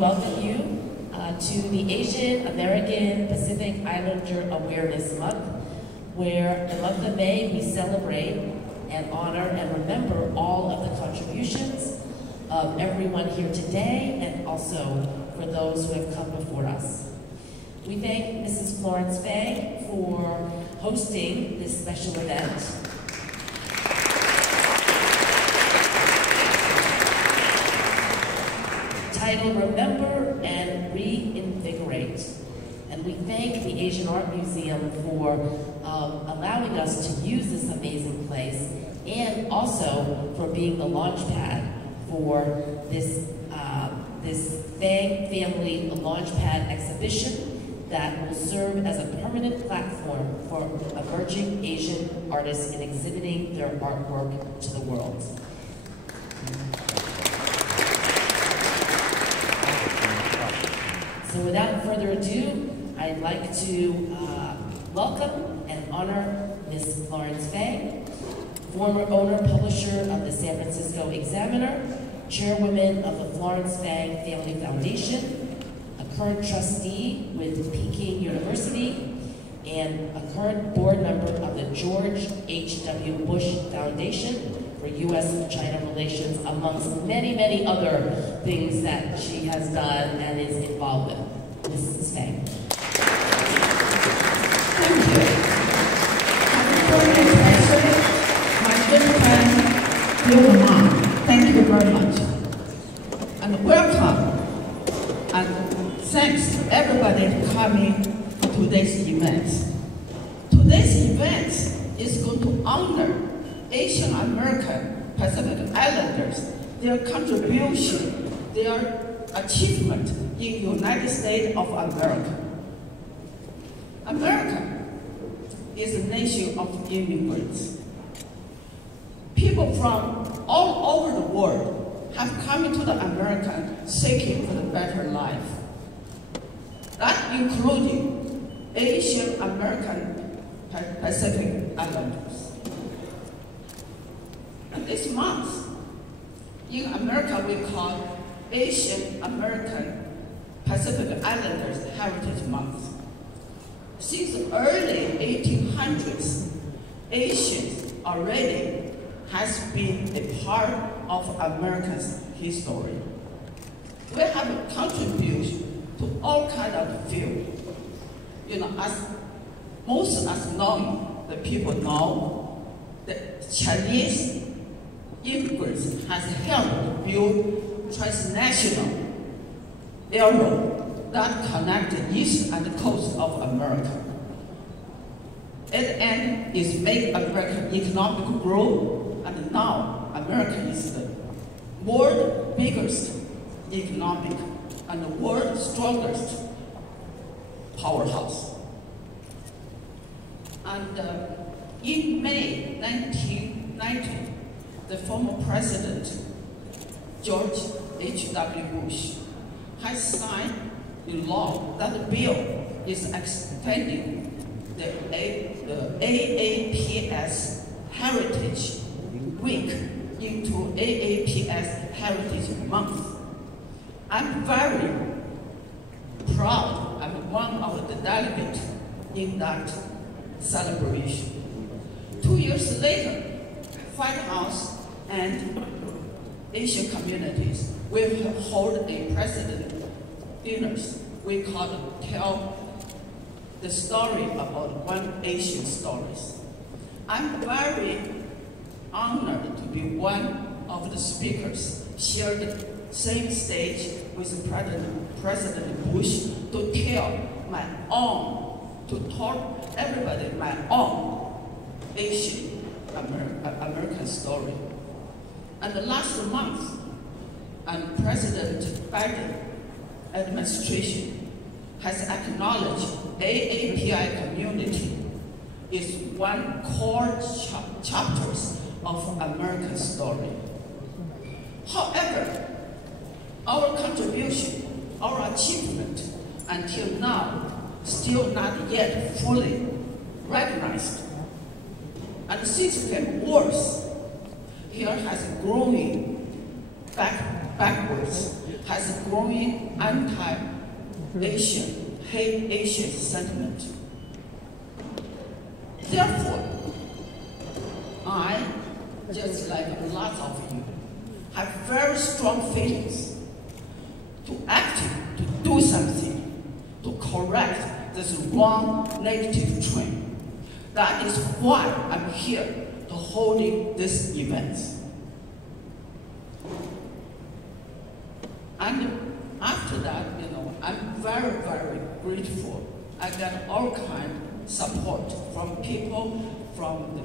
welcome you to the Asian American Pacific Islander Awareness Month, where the month of May we celebrate and honor and remember all of the contributions of everyone here today and also for those who have come before us. We thank Mrs. Florence Fang for hosting this special event. Titled Remember and Reinvigorate. And we thank the Asian Art Museum for allowing us to use this amazing place and also for being the launch pad for this, this Fang Family Launchpad exhibition that will serve as a permanent platform for emerging Asian artists in exhibiting their artwork to the world. So without further ado, I'd like to welcome and honor Ms. Florence Fang, former owner, publisher of the San Francisco Examiner, chairwoman of the Florence Fang Family Foundation, a current trustee with Peking University, and a current board member of the George H.W. Bush Foundation for U.S.-China relations, amongst many, many other things that she has done and is involved with. Mrs. Fang. Thank you. My good friend, dear mom, thank you very much. And welcome. And thanks to everybody for coming to today's event. Today's event is going to honor Asian American Pacific Islanders, their contribution, their achievement in the United States of America. America is a nation of immigrants. People from all over the world have come into the America seeking for a better life. That including Asian American Pacific Islanders. And this month, in America, we call Asian American Pacific Islanders Heritage Month. Since the early 1800s, Asians already has been a part of America's history. We have contributed to all kinds of fields. You know, as most as known, the people know, the Chinese immigrants has helped to build transnational railroad that connect the east and the coast of America. At the end is make America economic growth, and now America is the world's biggest economic and the world's strongest powerhouse. And in May 1990, the former president, George H.W. Bush, has signed a law that the bill is extending the AAPS Heritage Week into AAPS Heritage Month. I'm very proud I'm one of the delegates in that celebration. 2 years later, White House and Asian communities will hold a president dinners. We call it Tell the Story About One Asian Stories. I'm very honored to be one of the speakers, share the same stage with President Bush to tell my own, to tell everybody my own Asian American story. And the last month, President Biden administration has acknowledged AAPI community is one core chapters of American story. However, our contribution, our achievement until now still not yet fully recognized. And since it gets worse, here has growing backwards has a growing anti-Asian, hate Asian sentiment. Therefore, I, just like a lot of you, have very strong feelings to act, to do something, to correct this wrong negative trend. That is why I'm here to holding this event. And after that, I'm very, very grateful. I got all kind of support from people from the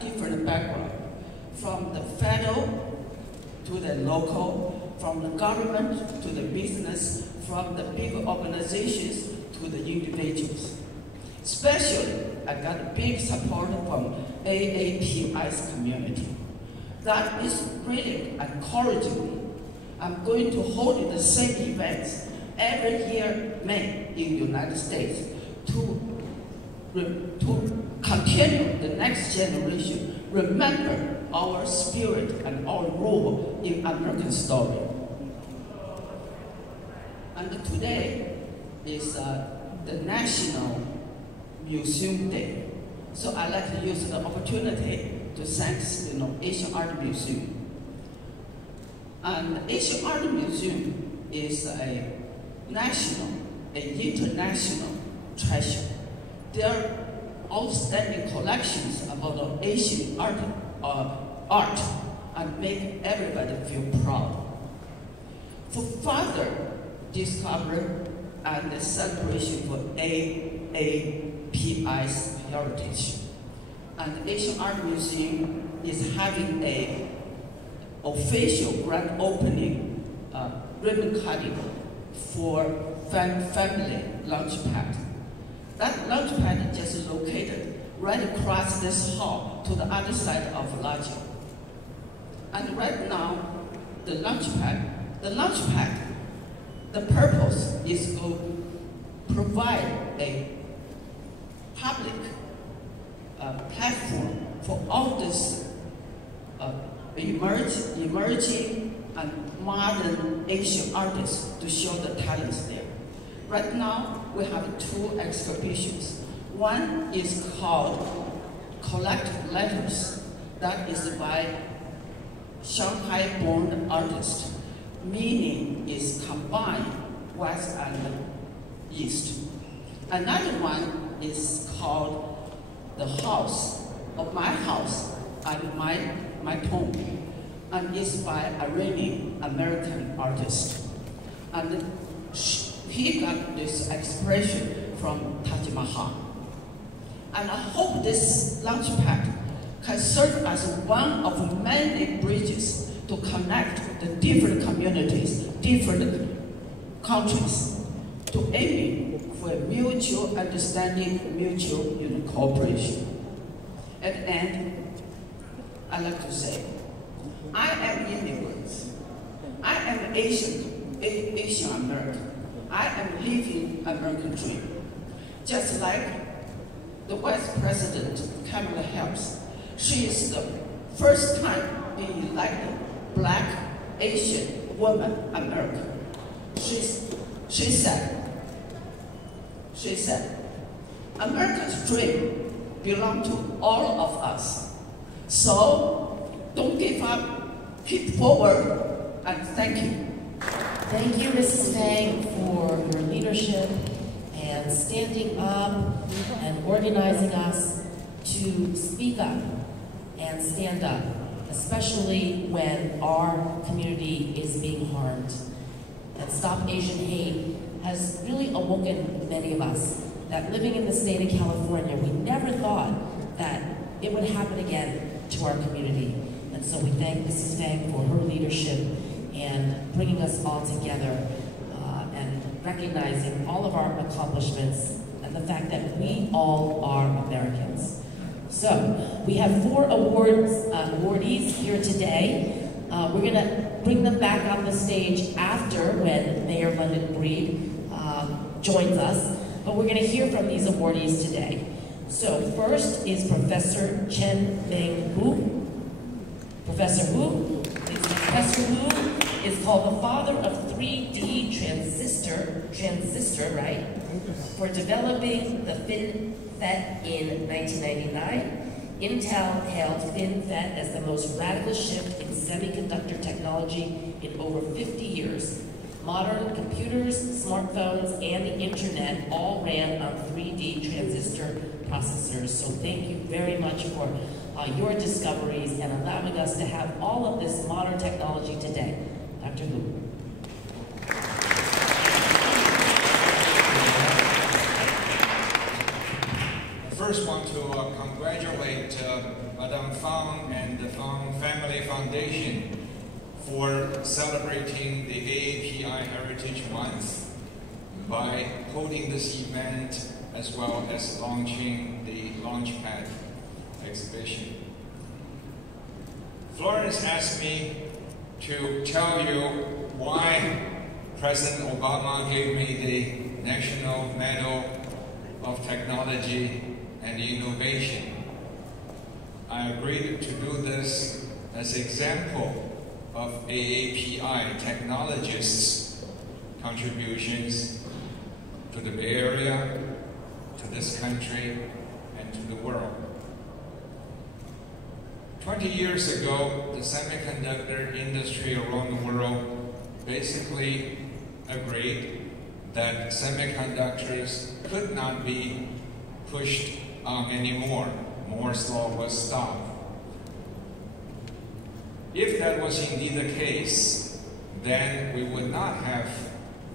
different background, from the federal to the local, from the government to the business, from the big organizations to the individuals. Especially, I got big support from AAPI's community. That is really encouraging me. I'm going to hold the same events every year, May, in the United States, to continue the next generation, remember our spirit and our role in American story. And today is the National Museum Day. So I'd like to use the opportunity to thank Asian Art Museum. And Asian Art Museum is a national, an international treasure. There are outstanding collections about Asian art and make everybody feel proud. For further discovery and the celebration for AAPI's heritage, and Asian Art Museum is having a official grand opening ribbon cutting for family launchpad. That launchpad is just located right across this hall to the other side of Larkin. And right now, the launchpad, the purpose is to provide a public platform for all these emerging and modern Asian artists to show the talents there. Right now, we have 2 exhibitions. One is called Collect Letters. That is by Shanghai-born artist. Meaning is combined West and East. Another one is called The House of My House and My Home, and it's by a Iranian American artist. And he got this expression from Taj Mahal. And I hope this launchpad can serve as one of many bridges to connect the different communities, different countries, to aiming for mutual understanding, mutual cooperation. At the end, I like to say, I am immigrant. I am Asian American. I am living American dream. Just like the Vice President, Kamala Harris, she is the first time being elected Black Asian woman American. She said, America's dream belongs to all of us. So don't give up, keep forward, and thank you. Thank you, Mrs. Fang, for your leadership and standing up and organizing us to speak up and stand up, especially when our community is being harmed. And Stop Asian Hate has really awoken many of us that living in the state of California, we never thought that it would happen again to our community. And so we thank Mrs. Fang for her leadership and bringing us all together and recognizing all of our accomplishments and the fact that we all are Americans. So we have 4 awardees here today. We're going to bring them back on the stage after when Mayor London Breed joins us. But we're going to hear from these awardees today. So first is Professor Chen Ming Hu. Professor Hu is called the father of 3D transistor, right? For developing the FinFET in 1999. Intel hailed FinFET as the most radical shift in semiconductor technology in over 50 years. Modern computers, smartphones, and the internet all ran on 3D transistor processors. So thank you very much for your discoveries and allowing us to have all of this modern technology today. Dr. Hoover. First want to congratulate Madame Fang and the Fang Family Foundation for celebrating the AAPI Heritage Month by holding this event as well as launching the Launchpad exhibition. Florence asked me to tell you why President Obama gave me the National Medal of Technology and Innovation. I agreed to do this as an example of AAPI technologists' contributions to the Bay Area, to this country, and to the world. 20 years ago, the semiconductor industry around the world basically agreed that semiconductors could not be pushed on anymore. Moore's law was stopped. If that was indeed the case, then we would not have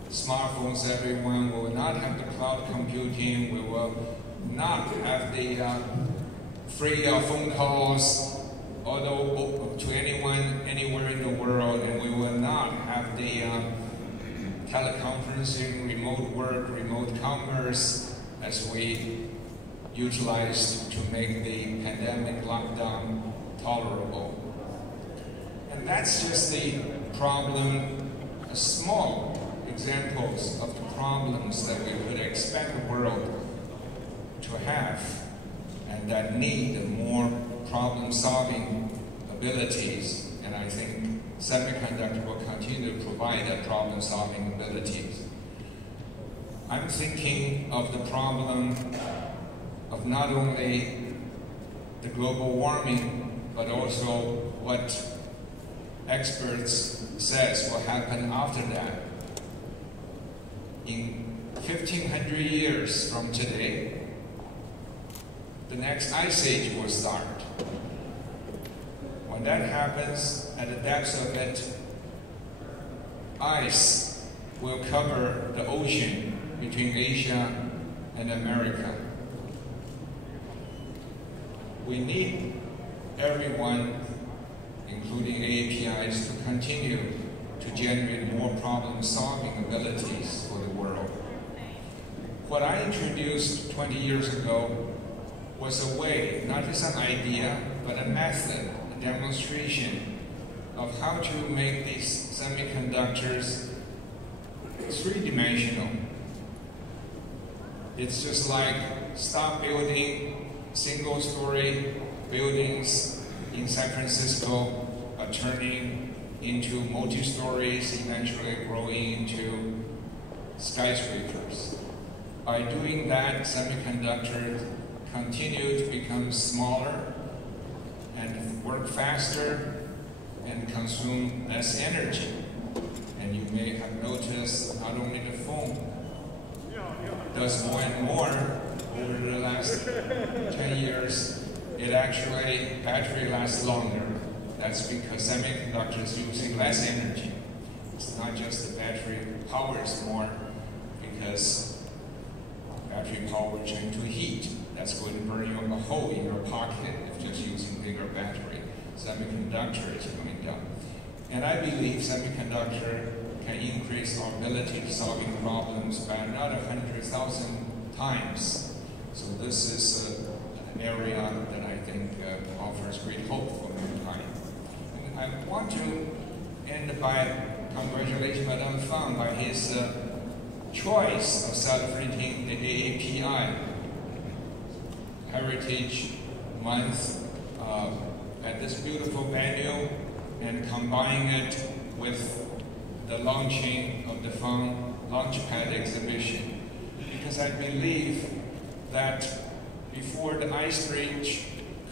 smartphones everyone, we will not have the cloud computing, we will not have the free phone calls to anyone, anywhere in the world, and we will not have the teleconferencing, remote work, remote commerce as we utilized to make the pandemic lockdown tolerable. And that's just the problem, small examples of the problems that we would expect the world to have and that need more problem-solving abilities. And I think semiconductor will continue to provide that problem-solving abilities. I'm thinking of the problem of not only the global warming, but also what experts says will happen after that. In 1,500 years from today, the next ice age will start. When that happens, at the depths of it, ice will cover the ocean between Asia and America. We need everyone, including AAPIs, to continue to generate more problem-solving abilities for the world. What I introduced 20 years ago was a way, not just an idea, but a method, a demonstration of how to make these semiconductors three-dimensional. It's just like stop building single-story buildings in San Francisco are turning into multi-stories, eventually growing into skyscrapers. By doing that, semiconductors continue to become smaller and work faster and consume less energy. And you may have noticed not only the phone does more and more over the last 10 years, it actually, battery lasts longer. That's because semiconductors using less energy. It's not just the battery powers more, because battery power turns to heat. That's going to burn you a hole in your pocket if just using bigger battery. Semiconductor is going down. And I believe semiconductor can increase our ability to solving problems by another 100,000 times. So this is an area that I think offers great hope for mankind. And I want to end by congratulating Madame Fang by his choice of celebrating the AAPI Heritage Month at this beautiful venue and combining it with the launching of the Fang Launchpad exhibition, because I believe that before the ice bridge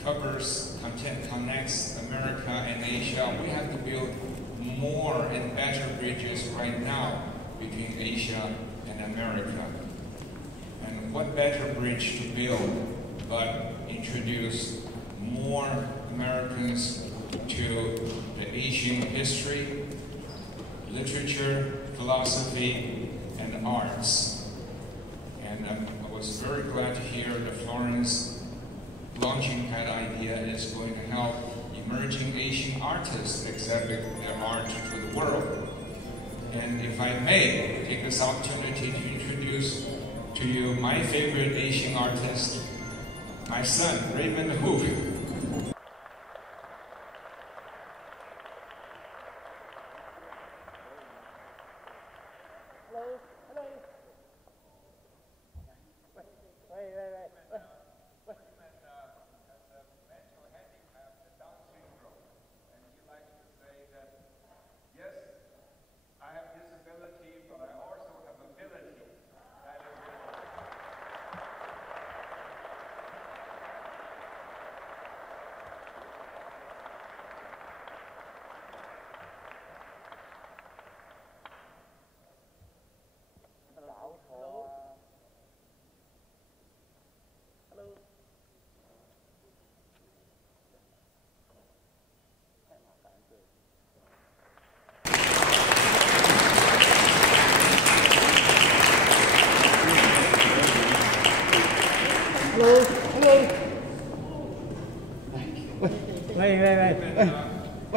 connects America and Asia, we have to build more and better bridges right now between Asia and America. And what better bridge to build but introduce more Americans to the Asian history, literature, philosophy, and arts. And I was very glad to hear the Florence launching pad idea is going to help emerging Asian artists exhibit their art to the world. And if I may take this opportunity to introduce to you my favorite Asian artist, my son, Raymond Hoover. Hello. Hello. Thank you. Wait.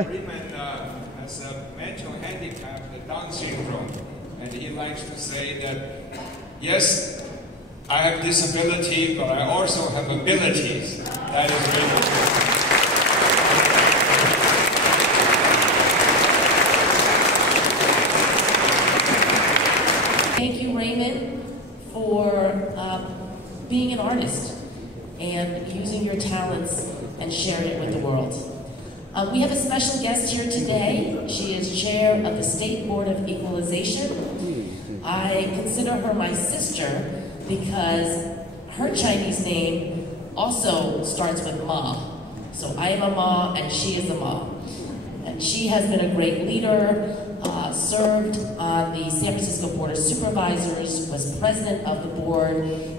Raymond has a mental handicap, the Down syndrome, and he likes to say that, yes, I have disability, but I also have abilities. That is really good. Thank you, Raymond, for being an artist and using your talents and sharing it with the world. We have a special guest here today. She is chair of the State Board of Equalization. I consider her my sister because her Chinese name also starts with Ma. So I am a Ma and she is a Ma. And she has been a great leader, served on the San Francisco Board of Supervisors, was president of the board,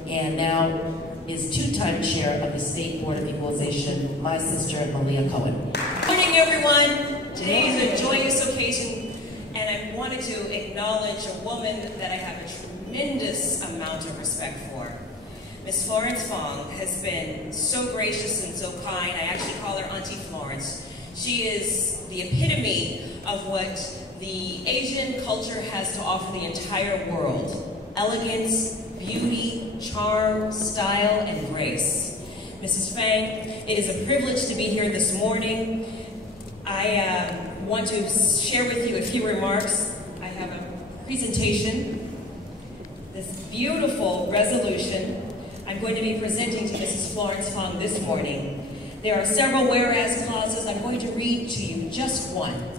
and now is two-time chair of the State Board of Equalization, my sister, Malia Cohen. Good morning, everyone. Today is a joyous occasion, and I wanted to acknowledge a woman that I have a tremendous amount of respect for. Miss Florence Fang has been so gracious and so kind. I actually call her Auntie Florence. She is the epitome of what the Asian culture has to offer the entire world. Elegance, beauty, charm, style, and grace. Mrs. Fang, it is a privilege to be here this morning. I want to share with you a few remarks. I have a presentation, this beautiful resolution I'm going to be presenting to Mrs. Florence Fang this morning. There are several whereas clauses. I'm going to read to you just one.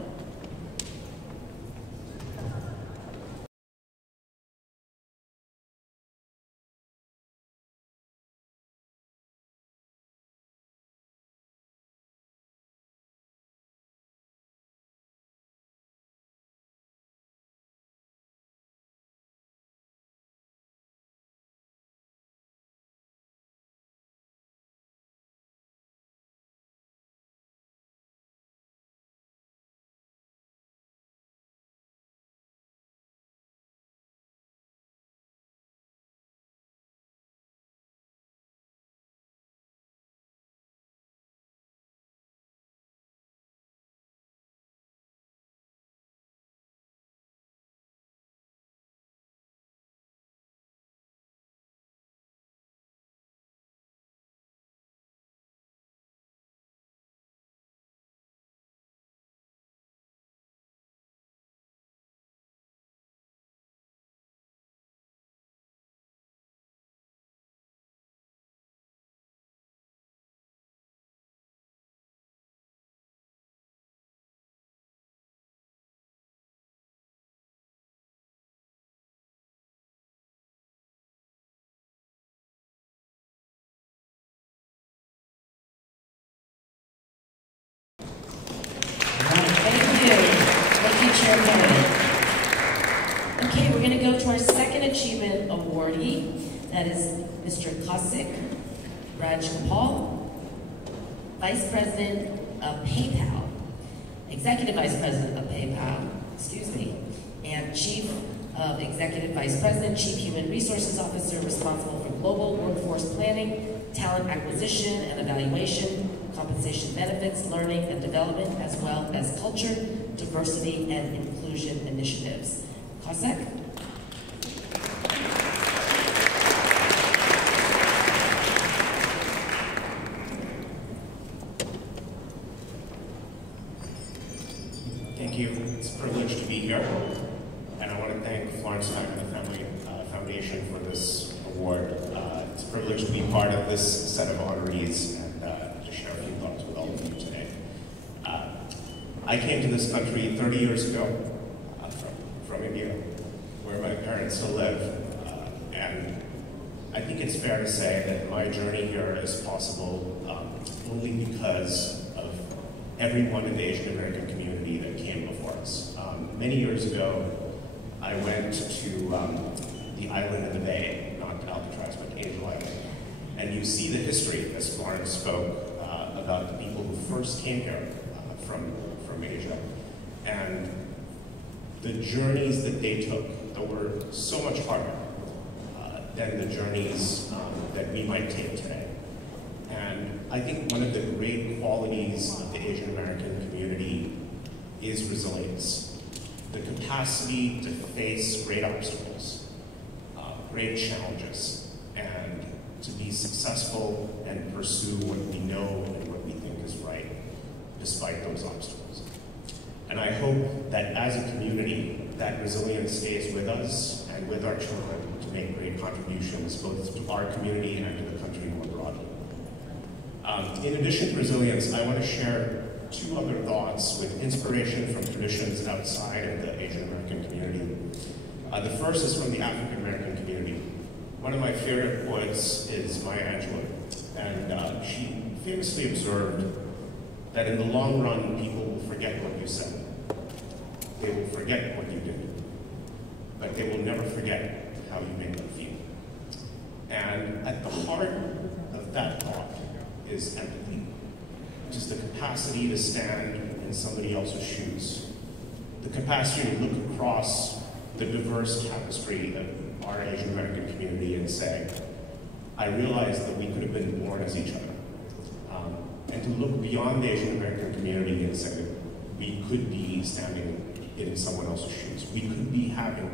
going to go to our second achievement awardee. That is Mr. Kosik Rajgopal, Vice President of PayPal, Executive Vice President of PayPal, and Chief of Executive Vice President, Chief Human Resources Officer, responsible for global workforce planning, talent acquisition and evaluation, compensation benefits, learning and development, as well as culture, diversity, and inclusion initiatives. Kosik? Thank you. It's a privilege to be here. And I want to thank Florence Fang Family Foundation for this award. It's a privilege to be part of this set of honorees and to share a few thoughts with all of you today. I came to this country 30 years ago from India, where my parents still live. And I think it's fair to say that my journey here is possible only because of everyone in the Asian American community that came before us. Many years ago, I went to the island in the Bay, not Alcatraz, but Angel Island. And you see the history, as Florence spoke, about the people who first came here from Asia. And the journeys that they took that were so much harder than the journeys that we might take today. And I think one of the great qualities of the Asian American community is resilience. The capacity to face great obstacles, great challenges, and to be successful and pursue what we know and what we think is right, despite those obstacles. And I hope that as a community, that resilience stays with us and with our children to make great contributions, both to our community and to the country more broadly. In addition to resilience, I want to share two other thoughts with inspiration from traditions outside of the Asian American community. The first is from the African American community. One of my favorite poets is Maya Angelou, and she famously observed that in the long run, people will forget what you said. They will forget what you did, but they will never forget how you made them feel. And at the heart of that thought is empathy, which is the capacity to stand in somebody else's shoes, the capacity to look across the diverse tapestry of our Asian American community and say, I realize that we could have been born as each other. And to look beyond the Asian American community and say that we could be standing in someone else's shoes. We could be having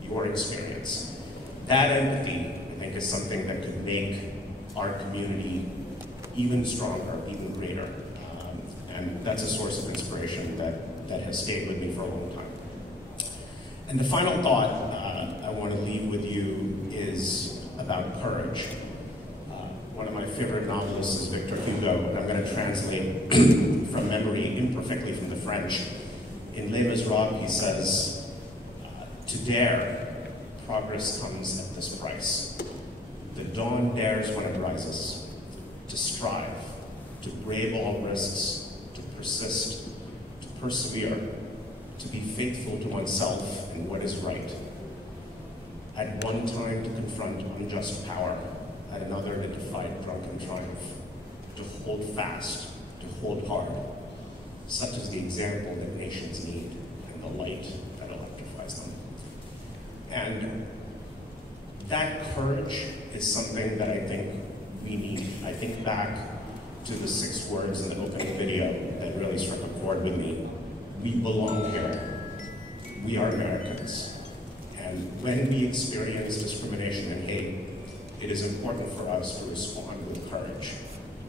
your experience. That empathy, I think, is something that could make our community even stronger, even greater. And that's a source of inspiration that has stayed with me for a long time. And the final thought I want to leave with you is about courage. One of my favorite novelists is Victor Hugo, and I'm going to translate from memory, imperfectly from the French. In Les Miserables, he says, to dare, progress comes at this price. The dawn dares when it rises. To strive, to brave all risks, to persist, to persevere, to be faithful to oneself and what is right. At one time to confront unjust power, at another to defy drunken triumph, to hold fast, to hold hard. Such is the example that nations need and the light that electrifies them. And that courage is something that I think we need. I think back to the 6 words in the opening video that really struck a chord with me. We belong here. We are Americans. And when we experience discrimination and hate, it is important for us to respond with courage,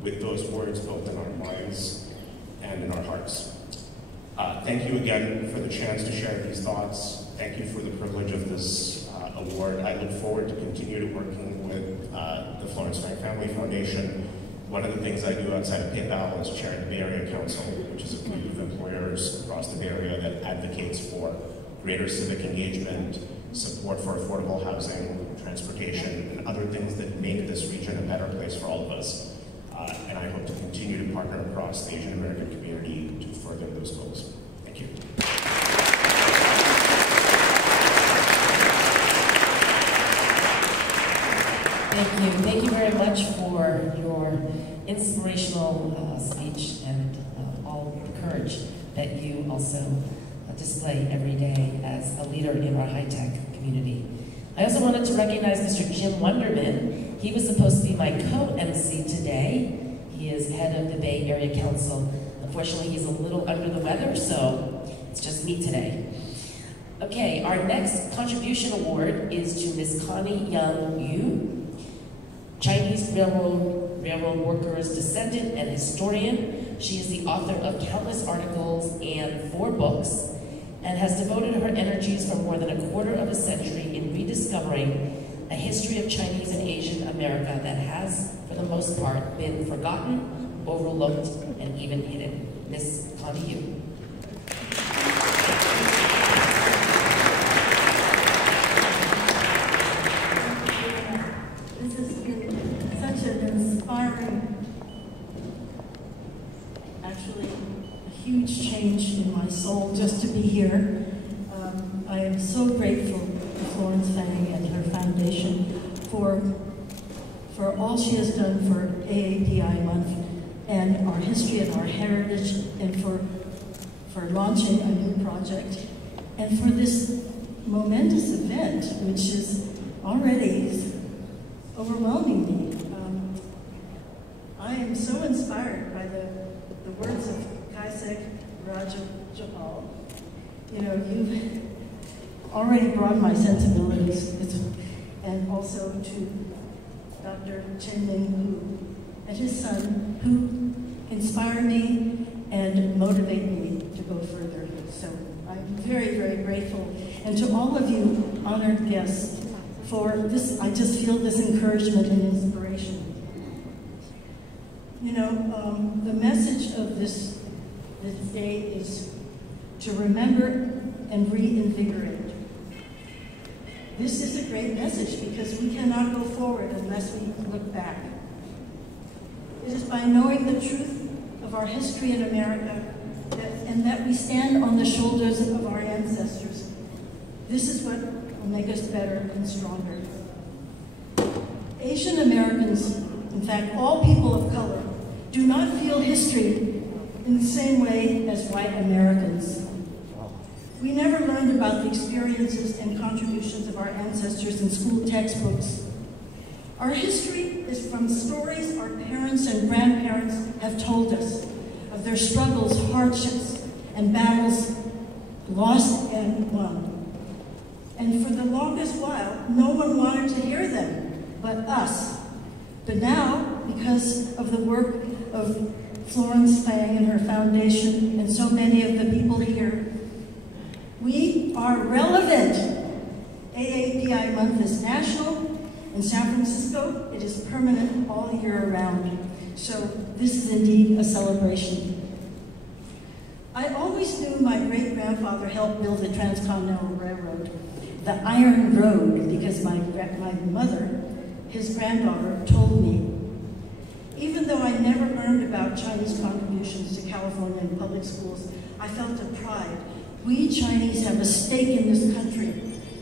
with those words both in our minds and in our hearts. Thank you again for the chance to share these thoughts. Thank you for the privilege of this award. I look forward to continue to working with the Florence Fang Family Foundation. One of the things I do outside of PayPal is chair the Bay Area Council, which is a group of employers across the Bay Area that advocates for greater civic engagement, support for affordable housing, transportation, and other things that make this region a better place for all of us. And I hope to continue to partner across the Asian American community to further those goals. Thank you. Thank you. Thank you very much for your inspirational speech and all the courage that you also display every day as a leader in our high-tech community. I also wanted to recognize Mr. Jim Wonderman. He was supposed to be my co-MC today. He is head of the Bay Area Council. Unfortunately, he's a little under the weather, so it's just me today. Okay, our next contribution award is to Ms. Connie Young Yu, Chinese railroad workers, descendant and historian. She is the author of countless articles and 4 books, and has devoted her energies for more than a quarter of a century in rediscovering a history of Chinese and Asian America that has, for the most part, been forgotten, overlooked, and even hidden. Ms. Connie Yu. This has been such an inspiring, actually a huge change in my soul just to be here. I am so grateful to Florence Fang and her foundation for all she has done for AAPI Month and our history and our heritage, and for launching a new project, and for this momentous event, which is already overwhelming me. I am so inspired by the words of Kaisek Rajagopal. You know, you've already brought my sensibilities, and also to Dr. Chen Ling Hu and his son, who inspire me and motivate me to go further. So I'm very, very grateful. And to all of you honored guests for this, I just feel this encouragement and inspiration. You know, the message of this day is to remember and reinvigorate. This is a great message because we cannot go forward unless we look back. It is by knowing the truth of our history in America and that we stand on the shoulders of our ancestors. This is what will make us better and stronger. Asian Americans, in fact, all people of color, do not feel history in the same way as white Americans. We never learned about the experiences and contributions of our ancestors in school textbooks. Our history is from stories our parents and grandparents have told us of their struggles, hardships, and battles lost and won. And for the longest while, no one wanted to hear them but us. But now, because of the work of Florence Fang and her foundation and so many of the people here, we are relevant. AAPI Month is national. In San Francisco, it is permanent all year round. So this is indeed a celebration. I always knew my great-grandfather helped build the Transcontinental Railroad, the Iron Road, because my mother, his granddaughter, told me. Even though I never learned about Chinese contributions to California in public schools, I felt a pride. We Chinese have a stake in this country.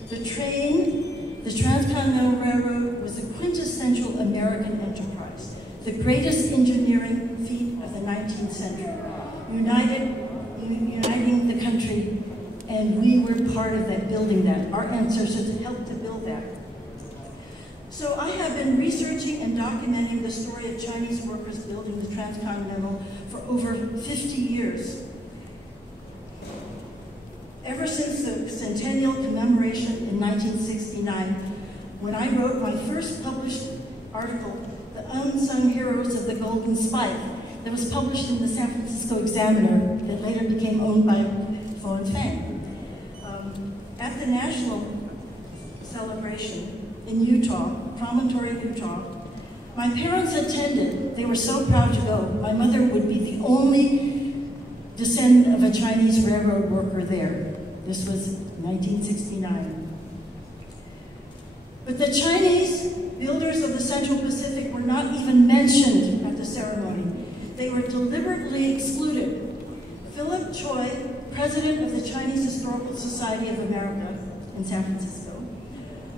The Transcontinental Railroad was a quintessential American enterprise, the greatest engineering feat of the 19th century, uniting the country, and we were part of that, building that. Our ancestors helped to build that. So I have been researching and documenting the story of Chinese workers building the Transcontinental for over 50 years. Ever since the centennial commemoration in 1969, when I wrote my first published article, The Unsung Heroes of the Golden Spike, that was published in the San Francisco Examiner, that later became owned by Florence Fang. At the national celebration in Utah, Promontory, Utah, my parents attended. They were so proud to go. My mother would be the only descendant of a Chinese railroad worker there. This was 1969. But the Chinese builders of the Central Pacific were not even mentioned at the ceremony. They were deliberately excluded. Philip Choi, president of the Chinese Historical Society of America in San Francisco,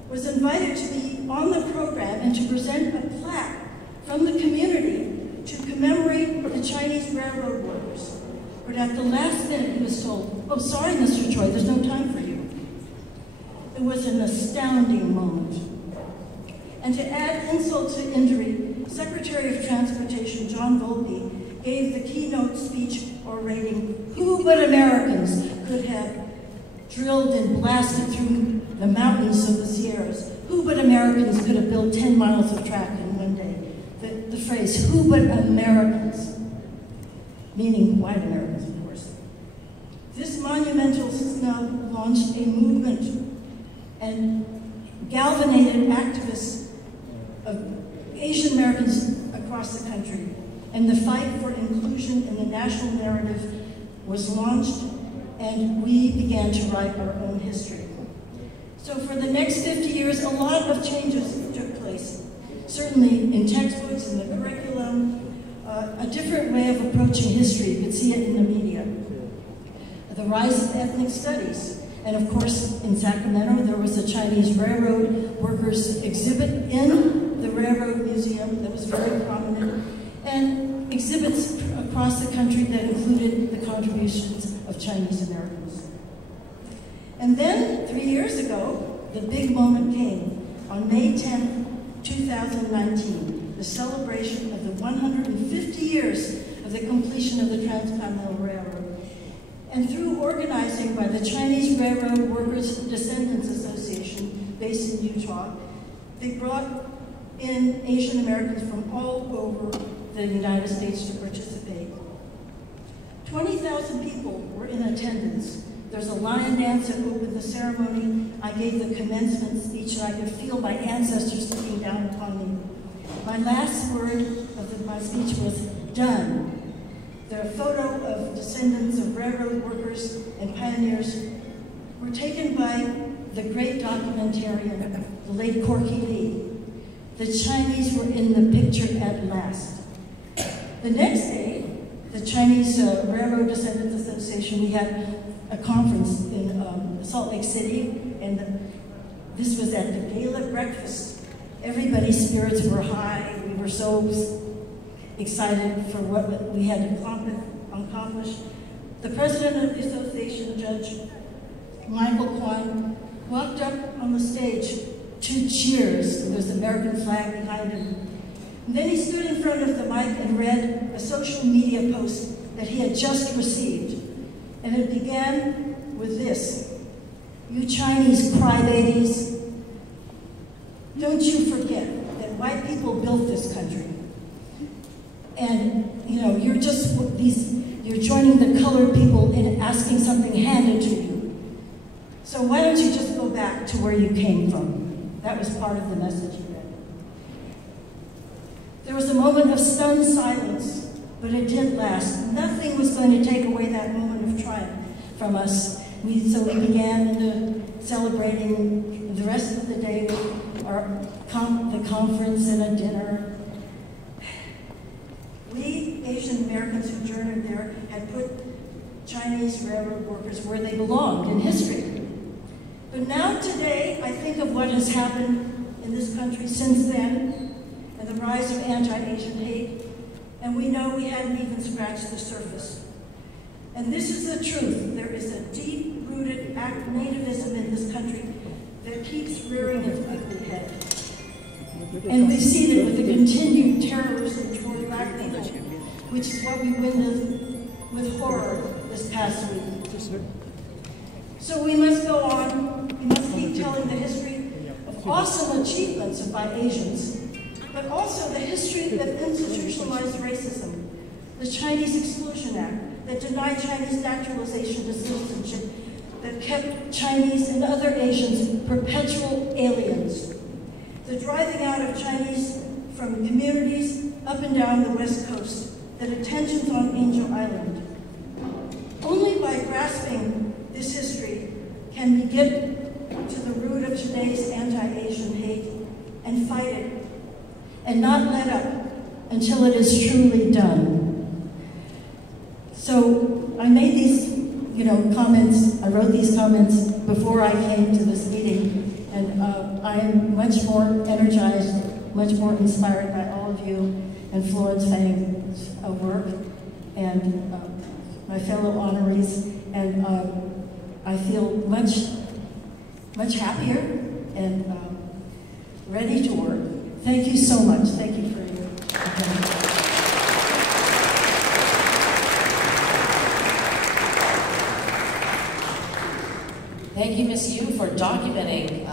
was invited to be on the program and to present a plaque from the community to commemorate the Chinese railroad workers. But at the last minute, he was told, "Oh, sorry, Mr. Choi, there's no time for you." It was an astounding moment. And to add insult to injury, Secretary of Transportation John Volpe gave the keynote speech orating, "Who but Americans could have drilled and blasted through the mountains of the Sierras? Who but Americans could have built 10 miles of track in one day?" The phrase, "who but Americans," meaning white Americans, of course. This monumental snub launched a movement and galvanized activists of Asian Americans across the country. And the fight for inclusion in the national narrative was launched, and we began to write our own history. So for the next 50 years, a lot of changes took place. Certainly in textbooks, in the curriculum, a different way of approaching history. You could see it in the media. The rise of ethnic studies. And of course, in Sacramento, there was a Chinese railroad workers exhibit in the Railroad Museum that was very prominent, and exhibits across the country that included the contributions of Chinese Americans. And then, 3 years ago, the big moment came. On May 10, 2019, the celebration of the 150 years of the completion of the Transcontinental Railroad. And through organizing by the Chinese Railroad Workers Descendants Association, based in Utah, they brought in Asian Americans from all over the United States to participate. 20,000 people were in attendance. There's a lion dance that opened the ceremony. I gave the commencement speech, and I could feel my ancestors looking down upon me. My last word of my speech was, "Done." The photo of descendants of railroad workers and pioneers were taken by the great documentarian, the late Corky Lee. The Chinese were in the picture at last. The next day, the Chinese Railroad Descendants Association, we had a conference in Salt Lake City, and this was at the gala breakfast. Everybody's spirits were high. We were so excited for what we had accomplished. The president of the association, Judge Michael Kwan, walked up on the stage to cheers. There was the American flag behind him. And then he stood in front of the mic and read a social media post that he had just received. And it began with this: "You Chinese crybabies, don't you forget that white people built this country. And, you know, you're joining the colored people in asking something handed to you. So why don't you just go back to where you came from?" That was part of the message he read. There was a moment of stunned silence, but it didn't last. Nothing was going to take away that moment of triumph from us. So we began celebrating the rest of the day with the conference and a dinner. We, Asian Americans who journeyed there, had put Chinese railroad workers where they belonged in history. But now today, I think of what has happened in this country since then, and the rise of anti-Asian hate, and we know we hadn't even scratched the surface. And this is the truth. There is a deep-rooted nativism in this country that keeps rearing its ugly head. And we've seen it with the continued terrorism toward Black people, which is what we witnessed with horror this past week. So we must go on. We must keep telling the history of awesome achievements by Asians, but also the history of institutionalized racism, the Chinese Exclusion Act that denied Chinese naturalization to citizenship, that kept Chinese and other Asians perpetual aliens, the driving out of Chinese from communities up and down the West Coast, the detentions on Angel Island. Only by grasping this history can we get to the root of today's anti-Asian hate and fight it, and not let up until it is truly done. So I made these, comments. I wrote these comments before I came to this meeting, and I am much more energized, much more inspired by all of you and Florence Fang's work and my fellow honorees, and I feel much happier and ready to work. Thank you so much. Thank you for your attention. Thank you, Ms. Yu, for documenting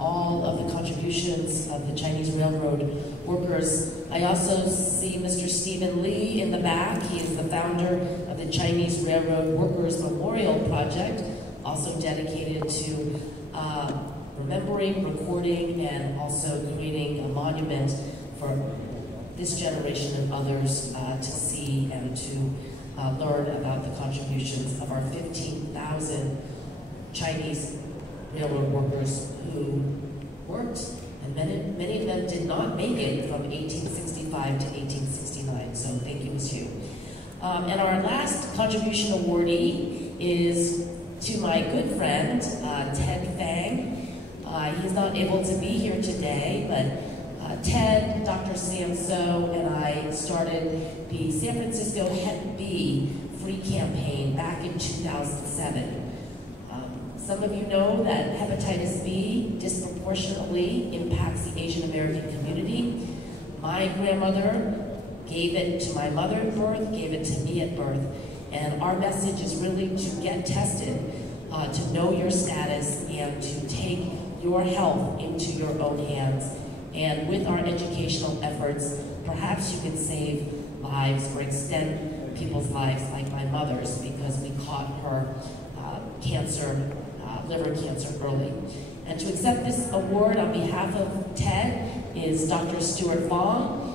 all of the contributions of the Chinese railroad workers. I also see Mr. Stephen Lee in the back. He is the founder of the Chinese Railroad Workers Memorial Project, also dedicated to remembering, recording, and also creating a monument for this generation and others to see and to learn about the contributions of our 15,000 Chinese railroad workers who worked, and many of them did not make it from 1865 to 1869, so thank you, Ms. Yu. And our last contribution awardee is to my good friend, Ted Fang. He's not able to be here today, but Ted, Dr. Sam So, and I started the San Francisco Hep B Free Campaign back in 2007. Some of you know that hepatitis B disproportionately impacts the Asian American community. My grandmother gave it to my mother at birth, gave it to me at birth, and our message is really to get tested, to know your status, and to take your health into your own hands. And with our educational efforts, perhaps you can save lives or extend people's lives like my mother's, because we caught her cancer, liver cancer early. And to accept this award on behalf of TED is Dr. Stuart Long.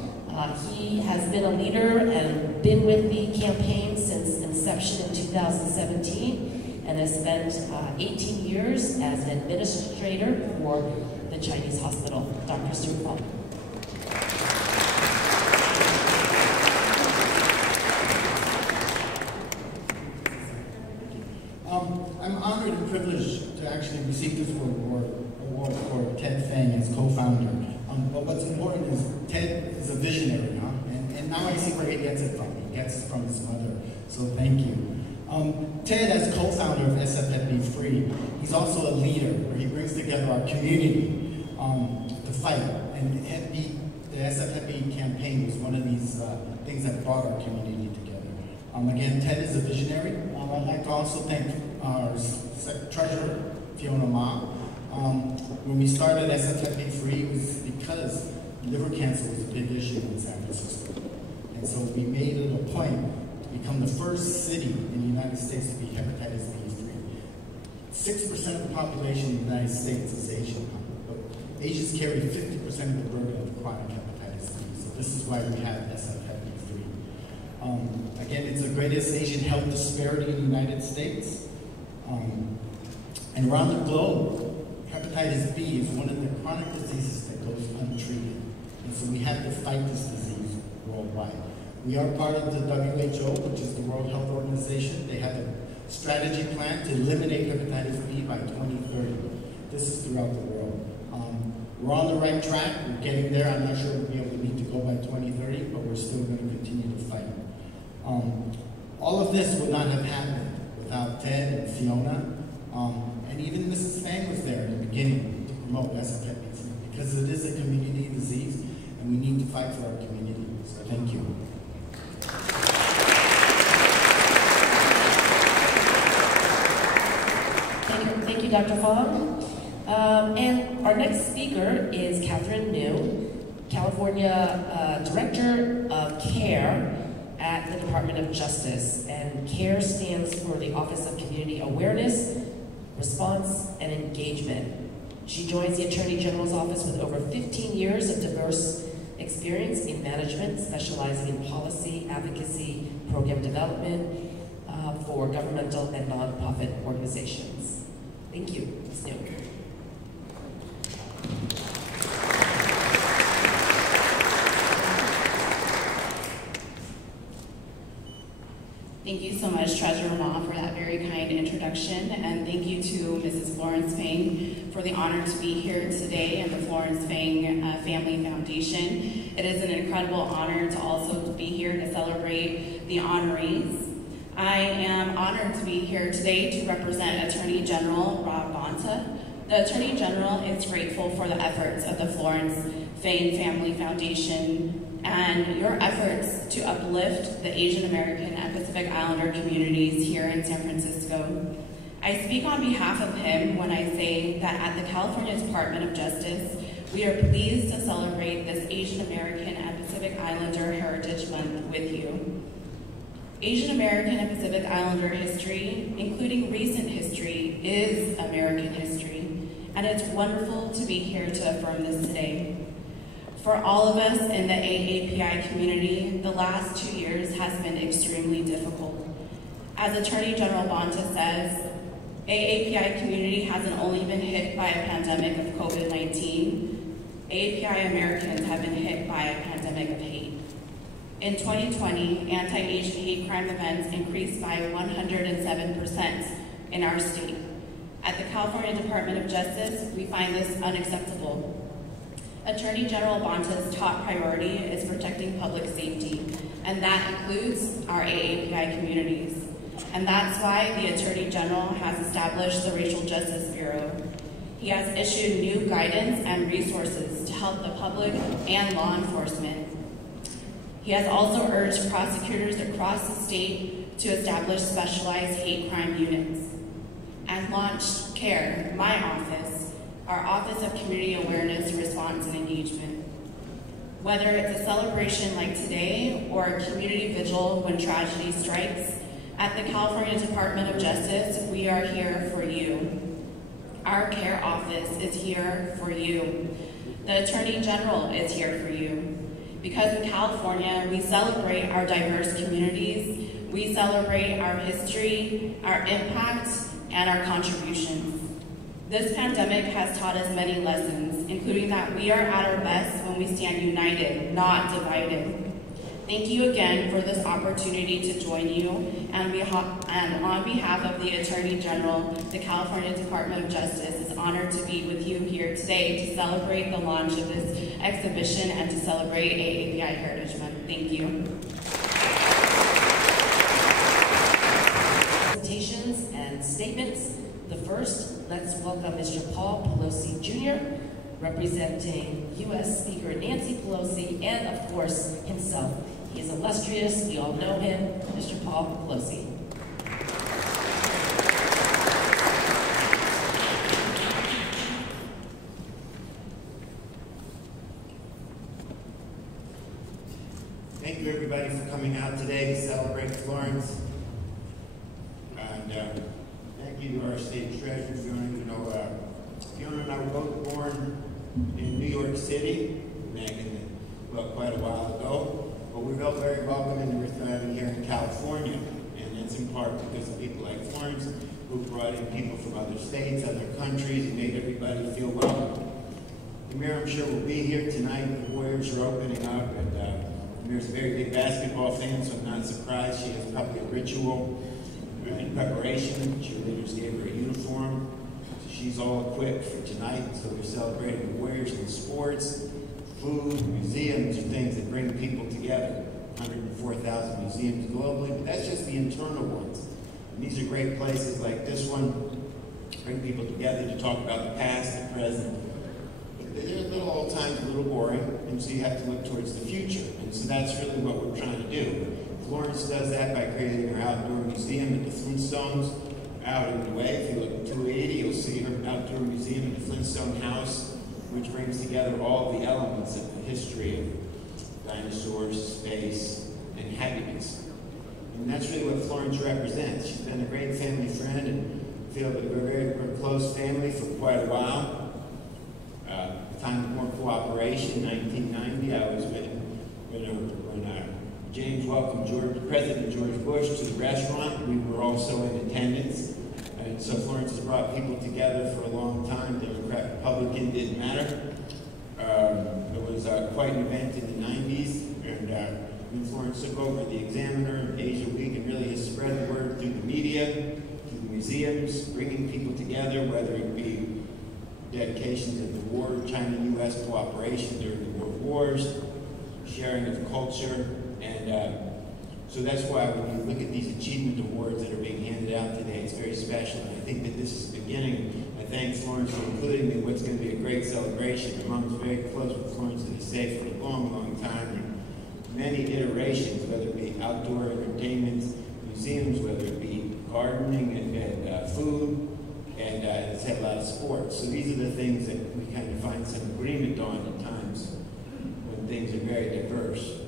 He has been a leader and been with the campaign since inception in 2017 and has spent 18 years as an administrator for the Chinese hospital. Dr. Stuart Long. I'm honored and privileged to actually receive this award for Ted Fang as co-founder. But what's important is Ted is a visionary, huh? And now I see where he gets it from. He gets it from his mother. So thank you. Ted, as co-founder of SFFB Free, he's also a leader where he brings together our community to fight. And the SFFB campaign was one of these things that brought our community together. Again, Ted is a visionary. I'd like to also thank our treasurer, Fiona Ma. When we started SFFB Free, it was because liver cancer was a big issue in San Francisco. And so we made it a point to become the first city in the United States to be hepatitis B free. 6% of the population in the United States is Asian, but Asians carry 50% of the burden of chronic hepatitis B. So this is why we have SFFB Free. Again, it's the greatest Asian health disparity in the United States. And around the globe, hepatitis B is one of the chronic diseases that goes untreated. And so we have to fight this disease worldwide. We are part of the WHO, which is the World Health Organization. They have a strategy plan to eliminate hepatitis B by 2030. This is throughout the world. We're on the right track. We're getting there. I'm not sure we'll be able to meet the goal by 2030, but we're still going to continue to fight. All of this would not have happened without Ted and Fiona. And even Mrs. Fang was there in the beginning to promote SFFB because it is a community disease and we need to fight for our community. So thank you. Thank you, Dr. Fong. And our next speaker is Catherine New, California Director of CARE at the Department of Justice. And CARE stands for the Office of Community Awareness, Response, and Engagement. She joins the Attorney General's office with over 15 years of diverse experience in management, specializing in policy, advocacy, program development for governmental and nonprofit organizations. Thank you, Ms. New. Thank you so much, Treasurer Ma, for that very very kind introduction, and thank you to Mrs. Florence Fang for the honor to be here today and the Florence Fang Family Foundation. It is an incredible honor to also be here to celebrate the honorees. I am honored to be here today to represent Attorney General Rob Bonta. The Attorney General is grateful for the efforts of the Florence Fang Family Foundation and your efforts to uplift the Asian American and Pacific Islander communities here in San Francisco. I speak on behalf of him when I say that at the California Department of Justice, we are pleased to celebrate this Asian American and Pacific Islander Heritage Month with you. Asian American and Pacific Islander history, including recent history, is American history, and it's wonderful to be here to affirm this today. For all of us in the AAPI community, the last 2 years has been extremely difficult. As Attorney General Bonta says, AAPI community hasn't only been hit by a pandemic of COVID-19, AAPI Americans have been hit by a pandemic of hate. In 2020, anti-Asian hate crime events increased by 107% in our state. At the California Department of Justice, we find this unacceptable. Attorney General Bonta's top priority is protecting public safety, and that includes our AAPI communities. And that's why the Attorney General has established the Racial Justice Bureau. He has issued new guidance and resources to help the public and law enforcement. He has also urged prosecutors across the state to establish specialized hate crime units and launched CARE, my office, our Office of Community Awareness, Response, and Engagement. Whether it's a celebration like today or a community vigil when tragedy strikes, at the California Department of Justice, we are here for you. Our CARE office is here for you. The Attorney General is here for you. Because in California, we celebrate our diverse communities, we celebrate our history, our impact, and our contributions. This pandemic has taught us many lessons, including that we are at our best when we stand united, not divided. Thank you again for this opportunity to join you, and on behalf of the Attorney General, the California Department of Justice is honored to be with you here today to celebrate the launch of this exhibition and to celebrate AAPI Heritage Month. Thank you. Presentations and statements. The first, let's welcome Mr. Paul Pelosi Jr., representing U.S. Speaker Nancy Pelosi, and of course, himself. He is illustrious, we all know him, Mr. Paul Pelosi. Thank you everybody for coming out today to celebrate Florence. And thank you to our state treasurer, Fiona. You know, Fiona and I were both born in New York City, quite a while ago. But we felt very welcome and we're thriving here in California. And that's in part because of people like Florence, who brought in people from other states, other countries, and made everybody feel welcome. The mayor, I'm sure, will be here tonight. The Warriors are opening up, and the mayor's a very big basketball fan, so I'm not surprised. She has probably a ritual in preparation. Cheerleaders gave her a uniform. So she's all equipped for tonight. So we're celebrating the Warriors in sports. Food, museums are things that bring people together. 104,000 museums globally, but that's just the internal ones. And these are great places like this one, bring people together to talk about the past, the present. But they're all times a little boring, and so you have to look towards the future. And so that's really what we're trying to do. Florence does that by creating her outdoor museum at the Flintstones out in the way. If you look at 280, you'll see her outdoor museum at the Flintstone House, which brings together all the elements of the history of dinosaurs, space, and happiness. And that's really what Florence represents. She's been a great family friend, and feel that we're a close family for quite a while. At the time of more cooperation, 1990, I was when James welcomed President George Bush to the restaurant. We were also in attendance. And so Florence has brought people together for a long time. Democrat, Republican, didn't matter. It was quite an event in the 90s, and when Florence took over the Examiner and Asia Week and really has spread the word through the media, museums, bringing people together, whether it be dedications of the war, China-U.S. cooperation during the World Wars, sharing of culture, and so that's why when you look at these achievement awards that are being handed out today, it's very special. And I think that this is the beginning. I thank Florence for including me in what's going to be a great celebration. My mom's very close with Florence and the state for a long, long time. And many iterations, whether it be outdoor entertainment, museums, whether it be gardening and food, and it's had a lot of sports. So these are the things that we kind of find some agreement on at times when things are very diverse.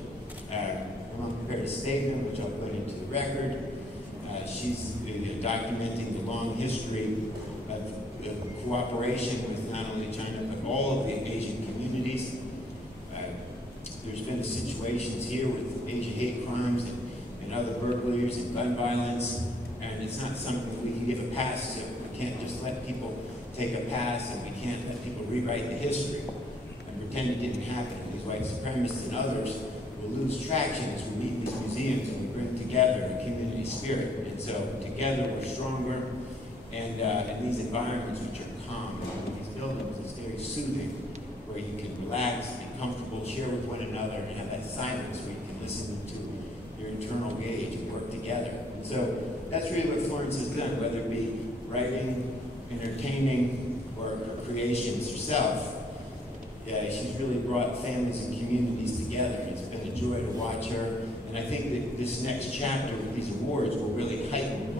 Mom prepared a statement, which I'll put into the record. She's documenting the long history of cooperation with not only China, but all of the Asian communities. There's been situations here with Asian hate crimes and other burglaries and gun violence, and it's not something that we can give a pass to. We can't just let people take a pass, and we can't let people rewrite the history and pretend it didn't happen. These white supremacists and others will lose traction as we meet these museums and we bring together a community spirit. And so together we're stronger, and in these environments which are calm, in these buildings, it's very soothing, where you can relax, be comfortable, share with one another, and have that silence where you can listen to your internal gauge and work together. And so that's really what Florence has done, whether it be writing, entertaining, or her creations herself. She's really brought families and communities together. It's been a joy to watch her. And I think that this next chapter with these awards will really heighten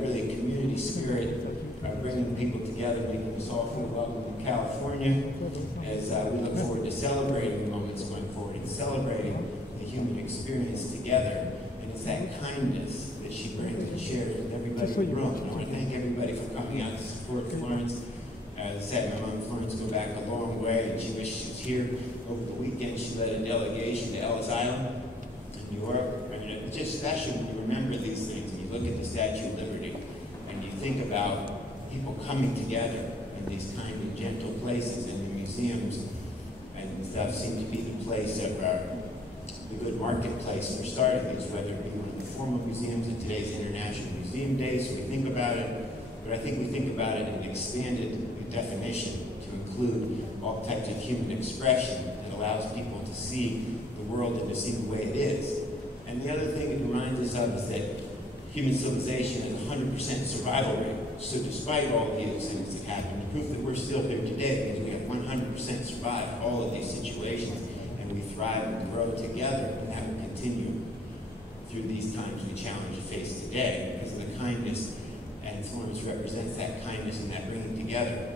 really a community spirit, bringing people together, making us all feel welcome in California, as we look forward to celebrating the moments going forward and celebrating the human experience together. And it's that kindness that she brings and shares with everybody in the room. And I want to thank everybody for coming out to support Florence. As I said, my mom Florence go back a long way, and she wishes she was here over the weekend. She led a delegation to Ellis Island in New York. I mean, it's just special when you remember these things, and you look at the Statue of Liberty, and you think about people coming together in these kind of gentle places, and the museums and stuff seem to be the place of the good marketplace for starting these, whether it be one of the formal museums at today's International Museum Day, so we think about it, but I think we think about it in an expanded definition to include all types of human expression that allows people to see the world and to see the way it is. And the other thing it reminds us of is that human civilization has a 100% survival rate. So despite all of these things that happen, the proof that we're still here today is we have 100% survived all of these situations, and we thrive and grow together, and that will continue through these times we challenge and face today because of the kindness, and Florence represents that kindness and that bringing together.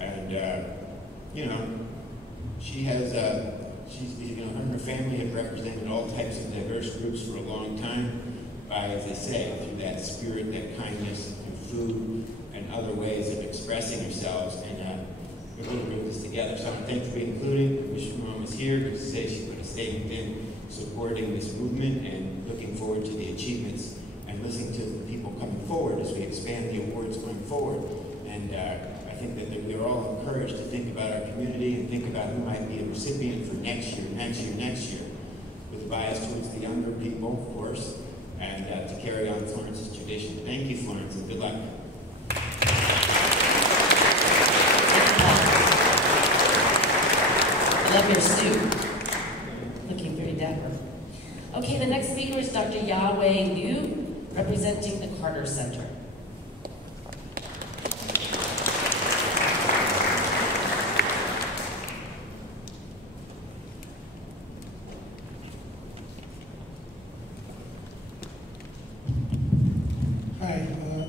And, you know, she has, her and her family have represented all types of diverse groups for a long time by, as I say, through that spirit, that kindness, through food, and other ways of expressing ourselves. And we're going to bring this together. So I want to thank you for being included. I wish your mom was here to say she put a statement in supporting this movement and looking forward to the achievements and listening to the people coming forward as we expand the awards going forward. And I think that we're all encouraged to think about our community and think about who might be a recipient for next year, with a bias towards the younger people, of course, and to carry on Florence's tradition. Thank you, Florence, and good luck. I love your suit. Looking very dapper. Okay, the next speaker is Dr. Yahweh Liu, representing the Carter Center.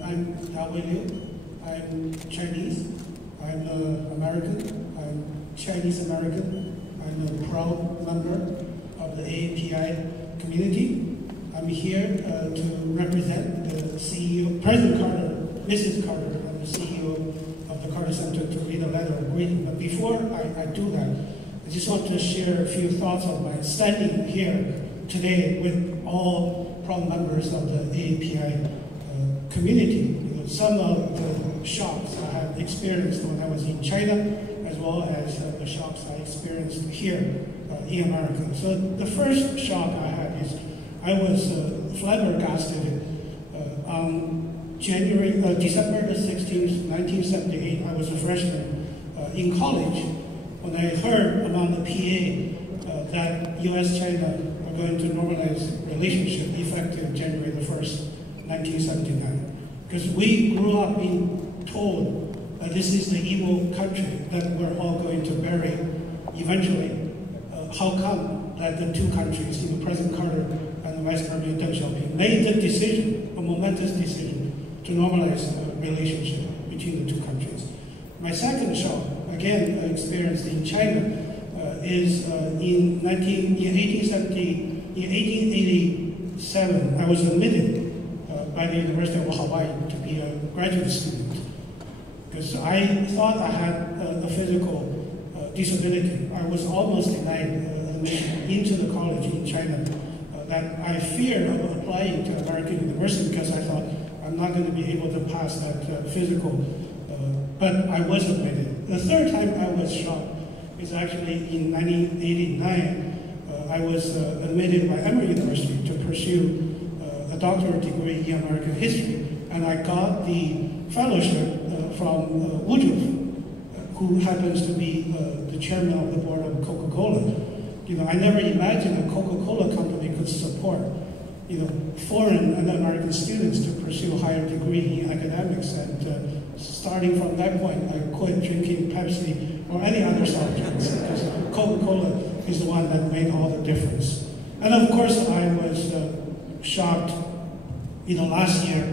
I'm Yahweh Liu. I'm Chinese. I'm American. I'm Chinese American. I'm a proud member of the AAPI community. I'm here to represent the CEO, President Carter, Mrs. Carter, and the CEO of the Carter Center to read a letter of greeting. But before I do that, I just want to share a few thoughts of my standing here today with all proud members of the AAPI community. You know, some of the shocks I have experienced when I was in China, as well as the shocks I experienced here in America. So the first shock I had is I was flabbergasted on December the 16th, 1978, I was a freshman in college when I heard among the PA that U.S.-China are going to normalize relationship effective January the 1st, 1979. Because we grew up being told that this is the evil country that we're all going to bury eventually. How come that the two countries, President Carter and the Vice President Deng Xiaoping, made the decision, a momentous decision, to normalize the relationship between the two countries? My second shock, again experienced in China, is in 1887, I was admitted by the University of Hawaii to be a graduate student, because I thought I had a physical disability. I was almost denied admission into the college in China, that I feared of applying to American University because I thought I'm not going to be able to pass that physical, but I was admitted. The third time I was shocked is actually in 1989. I was admitted by Emory University to pursue a doctorate degree in American history, and I got the fellowship from Woodruff, who happens to be the chairman of the board of Coca-Cola. I never imagined a Coca-Cola company could support, foreign and American students to pursue a higher degree in academics. And starting from that point, I quit drinking Pepsi or any other soft drinks, because Coca-Cola is the one that made all the difference. And of course, I was shocked, last year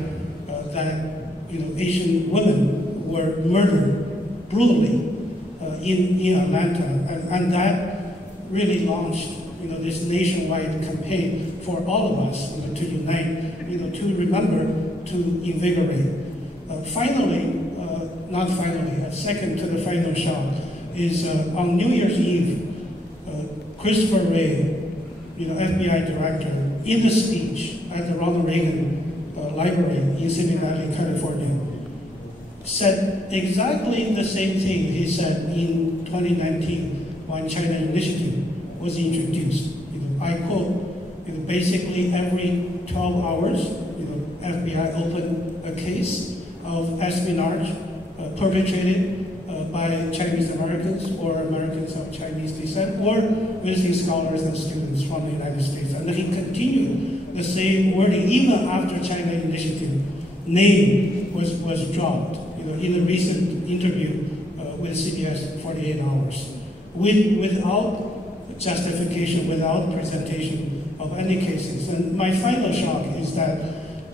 that Asian women were murdered brutally in Atlanta, and that really launched this nationwide campaign for all of us to unite, to remember, to invigorate. Second to the final shot is on New Year's Eve, Christopher Wray, FBI director, in the speech at the Ronald Reagan Library in Silicon Valley, California, said exactly the same thing he said in 2019 when China Initiative was introduced. I quote, basically every 12 hours, FBI opened a case of espionage perpetrated by Chinese Americans or Americans of Chinese descent or visiting scholars and students from the United States. And he continued the same wording even after China Initiative name was dropped. In a recent interview with CBS 48 Hours, without justification, without presentation of any cases. And my final shock is that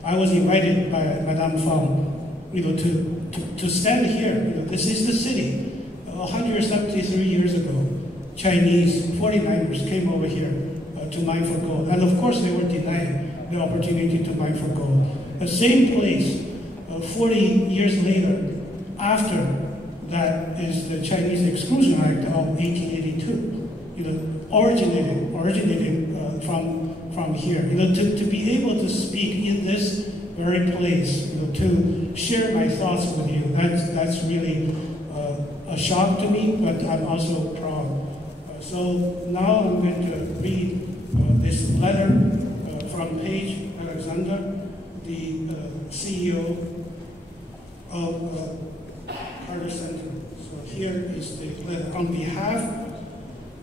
I was invited by Madame Fang, to stand here. This is the city. 173 years ago, Chinese 49ers came over here to mine for gold. And of course, they were denied the opportunity to mine for gold. The same place, 40 years later, after that is the Chinese Exclusion Act of 1882, originated from here. To be able to speak in this very place, to share my thoughts with you, that's really a shock to me, but I'm also proud. So now I'm going to read this letter from Paige Alexander, the CEO of Carter Center. So here is the letter. On behalf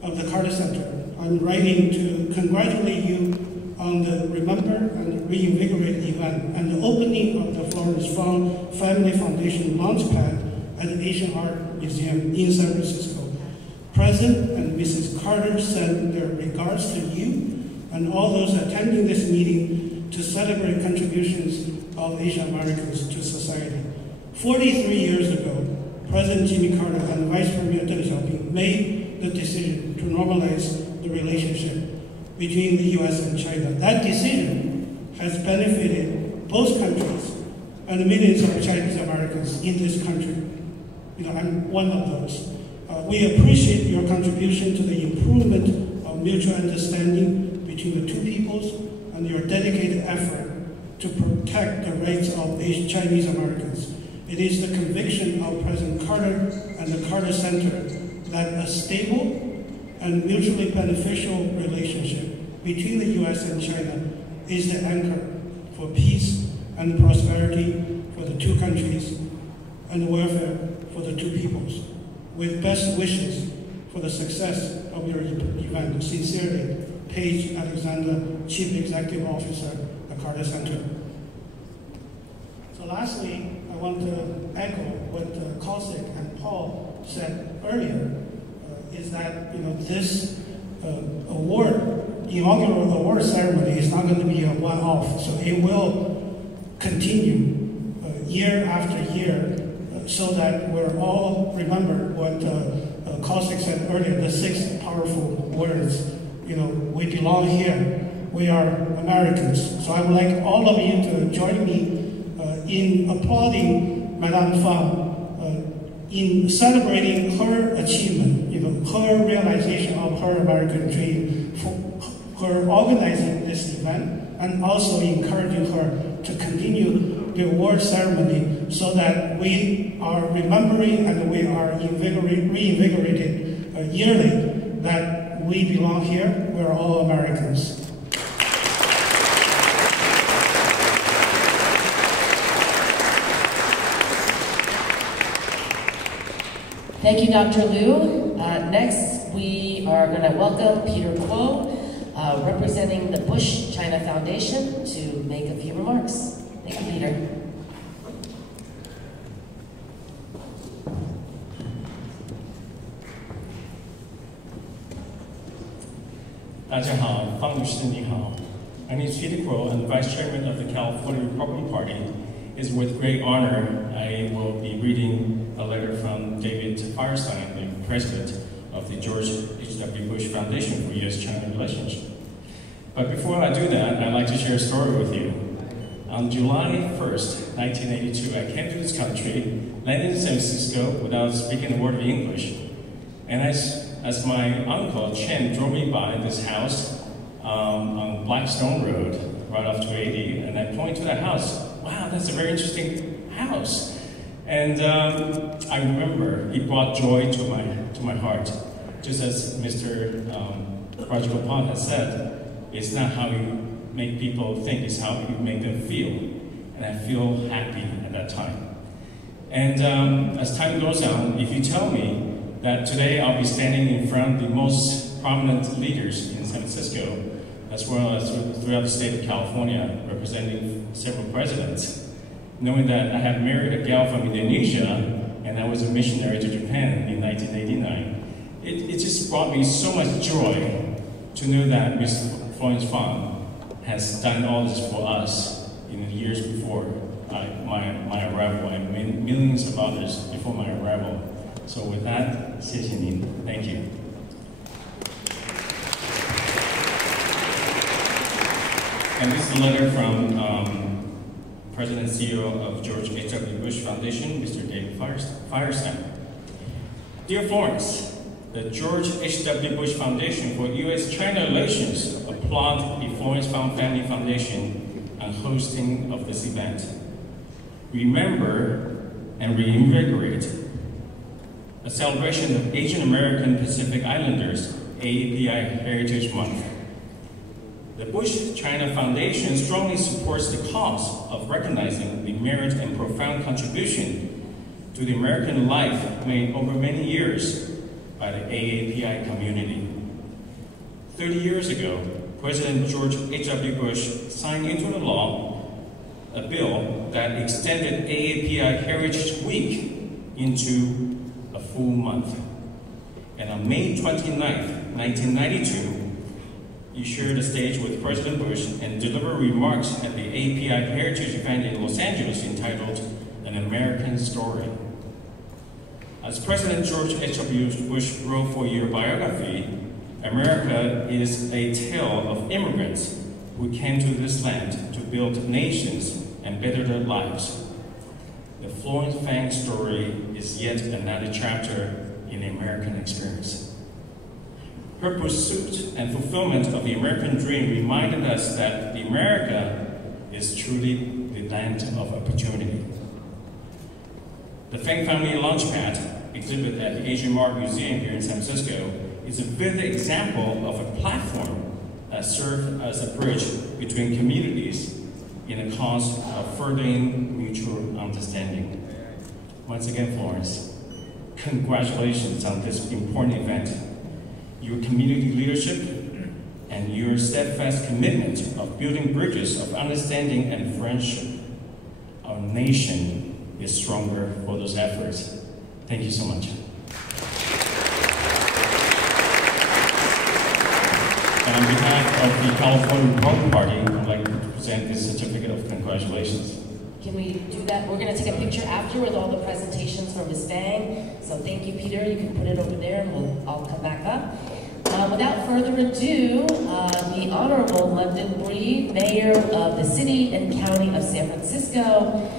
of the Carter Center, I'm writing to congratulate you on the Remember and Reinvigorate event and the opening of the Florence Fang Family Foundation Launchpad at the Asian Art Museum in San Francisco. President and Mrs. Carter send their regards to you and all those attending this meeting to celebrate contributions of Asian Americans to society. 43 years ago, President Jimmy Carter and Vice President Deng Xiaoping made the decision to normalize the relationship between the U.S. and China. That decision has benefited both countries and the millions of Chinese Americans in this country. I'm one of those. We appreciate your contribution to the improvement of mutual understanding between the two peoples and your dedicated effort to protect the rights of Chinese Americans. It is the conviction of President Carter and the Carter Center that a stable and mutually beneficial relationship between the U.S. and China is the anchor for peace and prosperity two countries and the welfare for the two peoples. With best wishes for the success of your event, sincerely, Paige Alexander, Chief Executive Officer at Carter Center. So lastly, I want to echo what Kosik and Paul said earlier, is that this inaugural award ceremony is not going to be a one-off, so it will continue year after year, so that we're all remember what Kosik said earlier, the 6 powerful words. We belong here. We are Americans. So I would like all of you to join me in applauding Madame Fang in celebrating her achievement, her realization of her American dream, for her organizing this event, and also encouraging her to continue the award ceremony so that we are remembering and we are reinvigorated yearly that we belong here, we're all Americans. Thank you, Dr. Liu. Next, we are going to welcome Peter Kuo, representing the Bush China Foundation, to make a few remarks. Thank you, Peter. 大家好，方律师你好。My name is Peter Kuo, I'm the Vice Chairman of the California Republican Party. It's with great honor I will be reading a letter from David Firestein, the President of the George H.W. Bush Foundation for U.S.-China Relations. But before I do that, I'd like to share a story with you. On July 1st, 1982, I came to this country, landed in San Francisco without speaking a word of English. And as my uncle, Chen, drove me by this house on Blackstone Road, right off 280, and I pointed to the house. Wow, that's a very interesting house. And I remember it brought joy to my heart. Just as Mr. Roger Gopal has said, it's not how you make people think, it's how you make them feel. And I feel happy at that time. And as time goes on, if you tell me that today I'll be standing in front of the most prominent leaders in San Francisco, as well as throughout the state of California, representing several presidents, knowing that I had married a gal from Indonesia, and I was a missionary to Japan in 1989, it just brought me so much joy to know that Ms. Florence Fang has done all this for us in the years before my arrival, and millions of others before my arrival. So with that, 谢谢您. Thank you. And this is a letter from President and CEO of George H.W. Bush Foundation, Mr. David Firestein. Dear Florence, the George H.W. Bush Foundation for U.S.-China Relations applaud the Florence Fang Family Foundation on hosting of this event. Remember and reinvigorate a celebration of Asian American Pacific Islanders, AAPI Heritage Month. The Bush China Foundation strongly supports the cause of recognizing the merit and profound contribution to the American life made over many years by the AAPI community. 30 years ago, President George H.W. Bush signed into the law a bill that extended AAPI Heritage Week into a full month. And on May 29th, 1992, you shared the stage with President Bush and delivered remarks at the AAPI Heritage event in Los Angeles entitled An American Story. As President George H.W. Bush wrote for your biography, America is a tale of immigrants who came to this land to build nations and better their lives. The Florence Fang story is yet another chapter in the American experience. Her pursuit and fulfillment of the American dream reminded us that America is truly the land of opportunity. The Fang Family Launchpad exhibit at the Asian Art Museum here in San Francisco is a vivid example of a platform that served as a bridge between communities in the cause of furthering mutual understanding. Once again, Florence, congratulations on this important event. Your community leadership and your steadfast commitment of building bridges of understanding and friendship. Our nation is stronger for those efforts. Thank you so much. And on behalf of the California Republican Party, I'd like to present this certificate of congratulations. Can we do that? We're going to take a picture after with all the presentations from Ms. Fang. So thank you, Peter. You can put it over there and I'll come back up. Without further ado, the Honorable London Breed, Mayor of the City and County of San Francisco.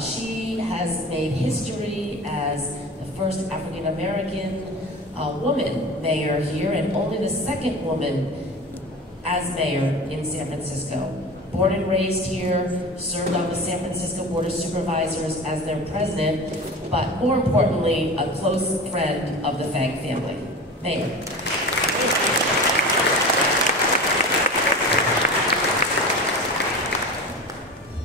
She has made history as the first African-American woman mayor here and only the second woman as mayor in San Francisco. Born and raised here, served on the San Francisco Board of Supervisors as their president, but more importantly, a close friend of the Fang family. Mayor.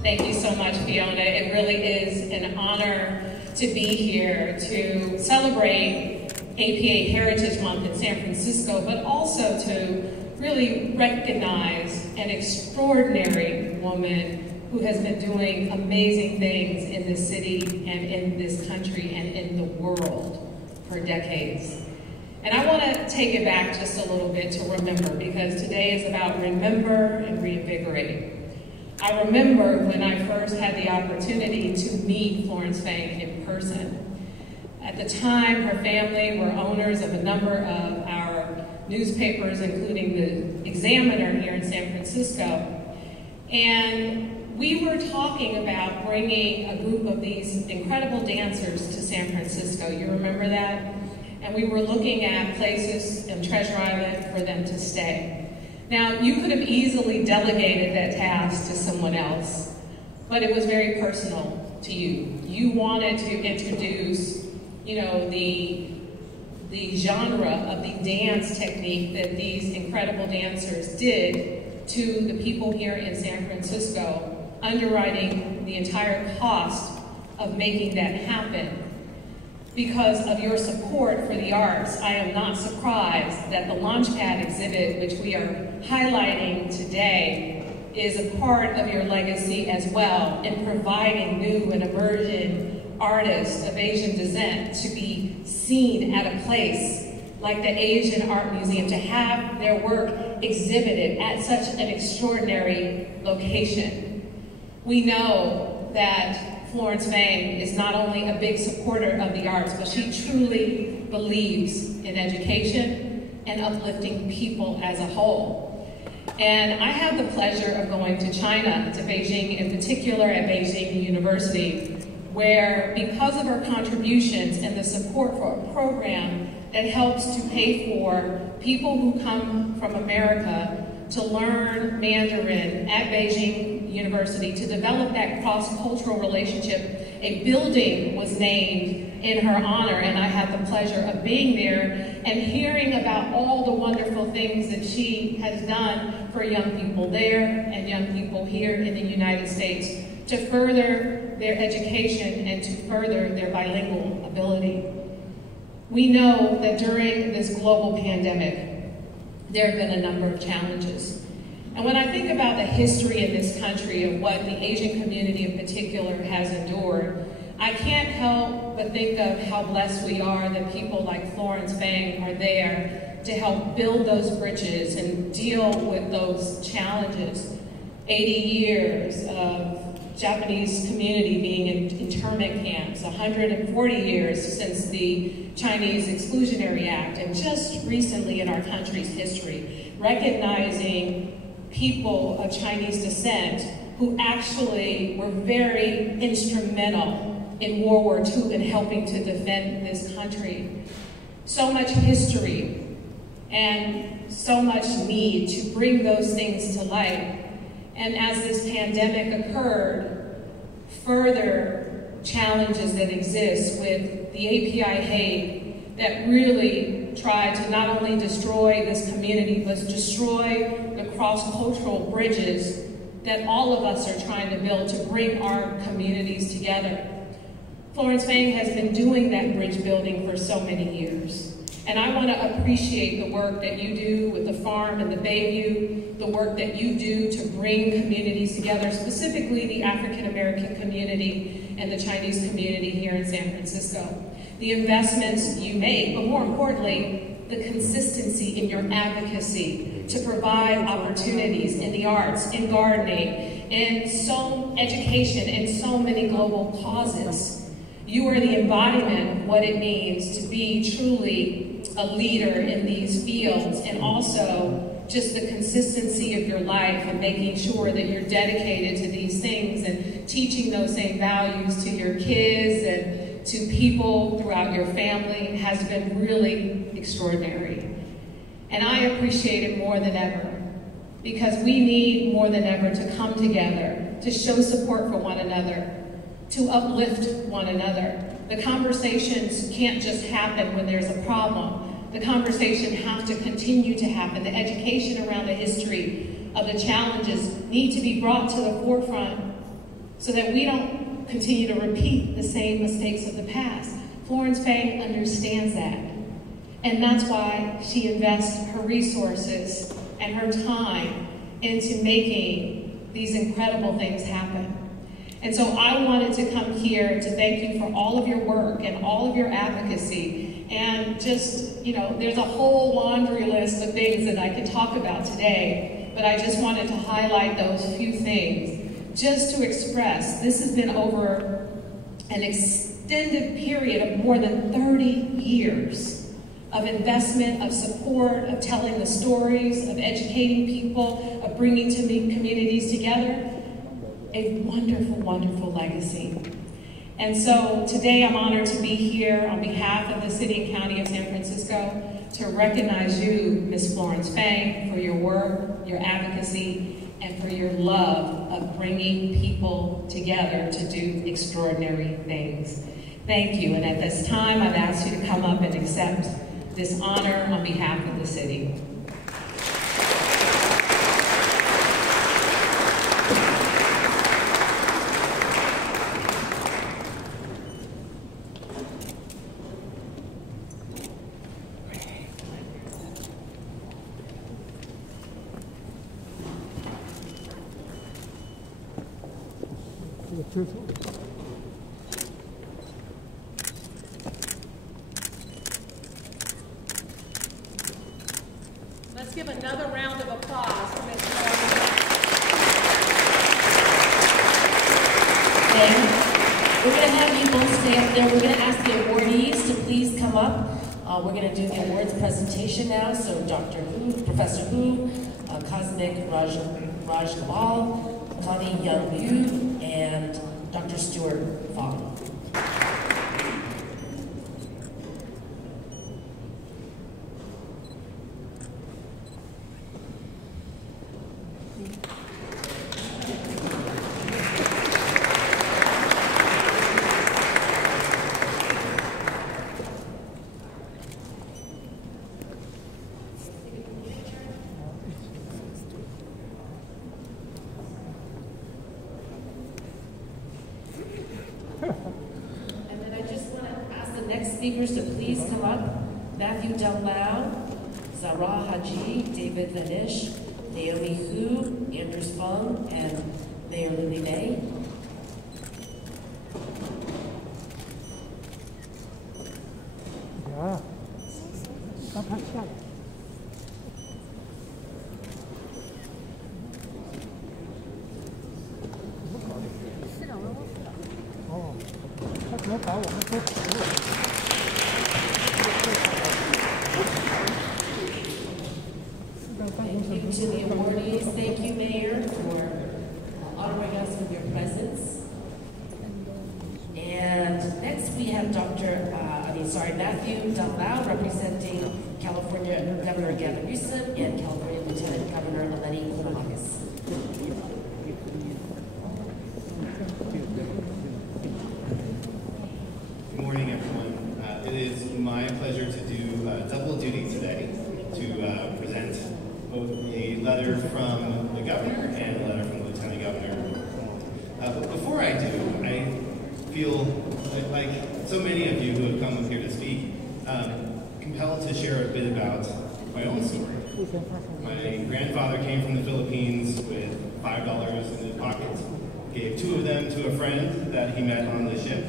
Thank you so much, Fiona. It really is an honor to be here to celebrate APA Heritage Month in San Francisco, but also to really recognize an extraordinary woman who has been doing amazing things in this city and in this country and in the world for decades. And I want to take it back just a little bit to remember, because today is about remember and reinvigorate. I remember when I first had the opportunity to meet Florence Fang in person. At the time, her family were owners of a number of our newspapers, including the Examiner here in San Francisco. And we were talking about bringing a group of these incredible dancers to San Francisco. You remember that? And we were looking at places in Treasure Island for them to stay. Now, you could have easily delegated that task to someone else, but it was very personal to you. You wanted to introduce, you know, the genre of the dance technique that these incredible dancers did to the people here in San Francisco, underwriting the entire cost of making that happen. Because of your support for the arts, I am not surprised that the Launchpad exhibit, which we are highlighting today, is a part of your legacy as well in providing new and emerging artists of Asian descent to be seen at a place like the Asian Art Museum, to have their work exhibited at such an extraordinary location. We know that Florence Fang is not only a big supporter of the arts, but she truly believes in education and uplifting people as a whole. And I have the pleasure of going to China, to Beijing in particular, at Beijing University, where because of her contributions and the support for a program that helps to pay for people who come from America to learn Mandarin at Beijing University, to develop that cross-cultural relationship, a building was named in her honor, and I had the pleasure of being there and hearing about all the wonderful things that she has done for young people there and young people here in the United States to further their education and to further their bilingual ability. We know that during this global pandemic, there have been a number of challenges. And when I think about the history in this country of what the Asian community in particular has endured, I can't help but think of how blessed we are that people like Florence Fang are there to help build those bridges and deal with those challenges. 80 years of Japanese community being in internment camps, 140 years since the Chinese Exclusionary Act, and just recently in our country's history, recognizing people of Chinese descent who actually were very instrumental in World War II in helping to defend this country. So much history and so much need to bring those things to light. And as this pandemic occurred, further challenges that exist with the API Hague that really tried to not only destroy this community, but destroy the cross-cultural bridges that all of us are trying to build to bring our communities together. Florence Fang has been doing that bridge building for so many years. And I want to appreciate the work that you do with the farm and the Bayview, the work that you do to bring communities together, specifically the African American community and the Chinese community here in San Francisco. The investments you make, but more importantly, the consistency in your advocacy to provide opportunities in the arts, in gardening, in education, and so many global causes. You are the embodiment of what it means to be truly a leader in these fields, and also just the consistency of your life and making sure that you're dedicated to these things and teaching those same values to your kids and to people throughout your family has been really extraordinary. And I appreciate it more than ever, because we need more than ever to come together, to show support for one another, to uplift one another. The conversations can't just happen when there's a problem. The conversation has to continue to happen. The education around the history of the challenges need to be brought to the forefront so that we don't continue to repeat the same mistakes of the past. Florence Fang understands that. And that's why she invests her resources and her time into making these incredible things happen. And so I wanted to come here to thank you for all of your work and all of your advocacy. And just, there's a whole laundry list of things that I could talk about today, but I just wanted to highlight those few things just to express this has been over an extended period of more than 30 years of investment, of support, of telling the stories, of educating people, of bringing communities together. A wonderful, wonderful legacy. And so today I'm honored to be here on behalf of the City and County of San Francisco to recognize you, Ms. Florence Fang, for your work, your advocacy, and for your love of bringing people together to do extraordinary things. Thank you, and at this time I've asked you to come up and accept this honor on behalf of the city. Let's give another round of applause for Ms. Florence. We're going to have you both stay up there. We're going to ask the awardees to please come up. We're going to do the awards presentation now. So Dr. Hu, Professor Hu, Cosmic Rajgopal, Connie Young Liu, and Dr. Stuart Long. Speakers to please come up. Matthew Del-Lau, Zara Haji, David Vanish, Naomi Hu, Andrew Fung, and Mayor Lily May. Thank you to the awardees. Thank you, Mayor, for honoring us with your presence. And next we have Matthew Del-Lau representing California Governor Gavin Newsom and California Lieutenant Governor Eleni Kounalakis. Good morning, everyone. It is my pleasure to do double duty today to present both a letter from the governor and a letter from the lieutenant Lieutenant Governor. But before I do, I feel like so many of you who have come up here to speak, compelled to share a bit about my own story. My grandfather came from the Philippines with $5 in his pocket, gave 2 of them to a friend that he met on the ship,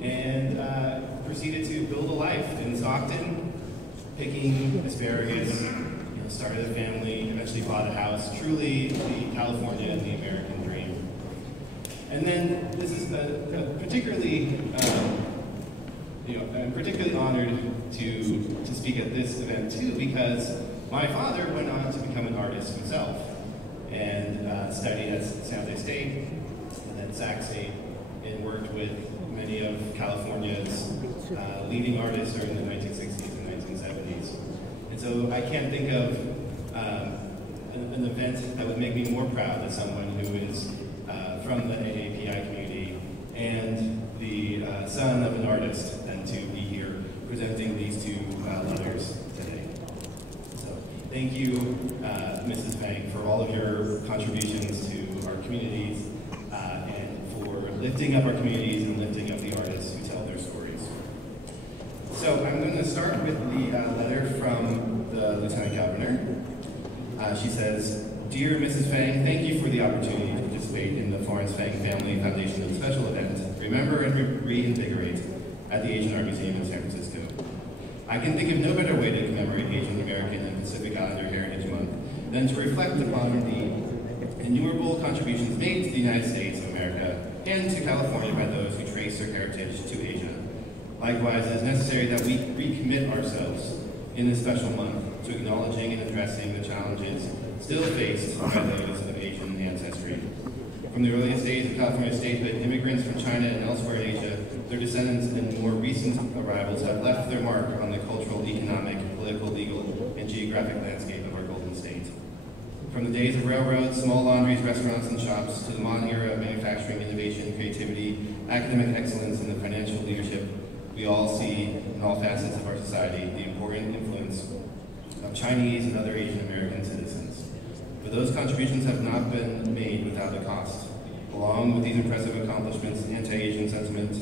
and proceeded to build a life in Stockton, picking asparagus, started a family, eventually bought a house, truly the California and the American dream. And then this is particularly, I'm particularly honored to speak at this event too, because my father went on to become an artist himself and studied at San Jose State and then Sac State and worked with many of California's leading artists during the 1960s and 1970s. And so I can't think of an event that would make me more proud as someone who is from the AAPI community and the son of an artist than to be here presenting these 2 letters today. So thank you, Mrs. Fang, for all of your contributions to our communities and for lifting up our communities and lifting up the artists who tell their stories. So I'm going to start with the letter from the Lieutenant Governor. She says, "Dear Mrs. Fang, thank you for the opportunity to participate in the Florence Fang Family Foundation special event, Remember and Reinvigorate, at the Asian Art Museum in San Francisco. I can think of no better way to commemorate Asian American and Pacific Islander Heritage Month than to reflect upon the innumerable contributions made to the United States of America and to California by those who trace their heritage to Asia. Likewise, it is necessary that we recommit ourselves in this special month to acknowledging and addressing the challenges still faced by those of Asian ancestry. From the earliest days of California statehood, immigrants from China and elsewhere in Asia, their descendants and more recent arrivals have left their mark on the cultural, economic, political, legal, and geographic landscape of our Golden State. From the days of railroads, small laundries, restaurants, and shops, to the modern era of manufacturing, innovation, creativity, academic excellence, and the financial leadership, we all see in all facets of our society the important influence of Chinese and other Asian American citizens. But those contributions have not been made without a cost. Along with these impressive accomplishments, anti-Asian sentiment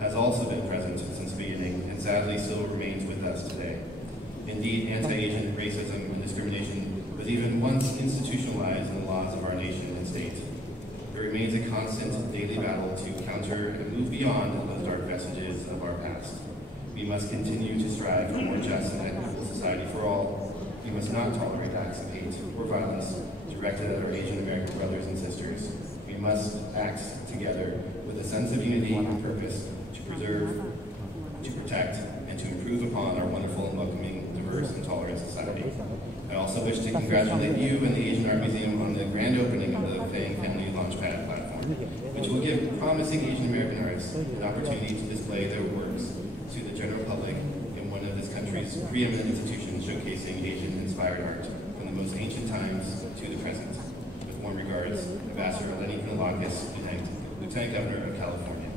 has also been present since the beginning, and sadly still remains with us today. Indeed, anti-Asian racism and discrimination was even once institutionalized in the laws of our nation and state. There remains a constant daily battle to counter and move beyond those dark vestiges of our past. We must continue to strive for more just and equitable society for all. We must not tolerate acts of hate or violence directed at our Asian American brothers and sisters. We must act together with a sense of unity and purpose to preserve, to protect, and to improve upon our wonderful and welcoming, diverse, and tolerant society. I also wish to congratulate you and the Asian Art Museum on the grand opening of the Fang Family Launchpad platform, which will give promising Asian American artists an opportunity to display their works to the general public in one of this country's preeminent institutions showcasing Asian-inspired art from the most ancient times to the present. With warm regards, Ambassador Lenny Kanalakis, Lieutenant Governor of California.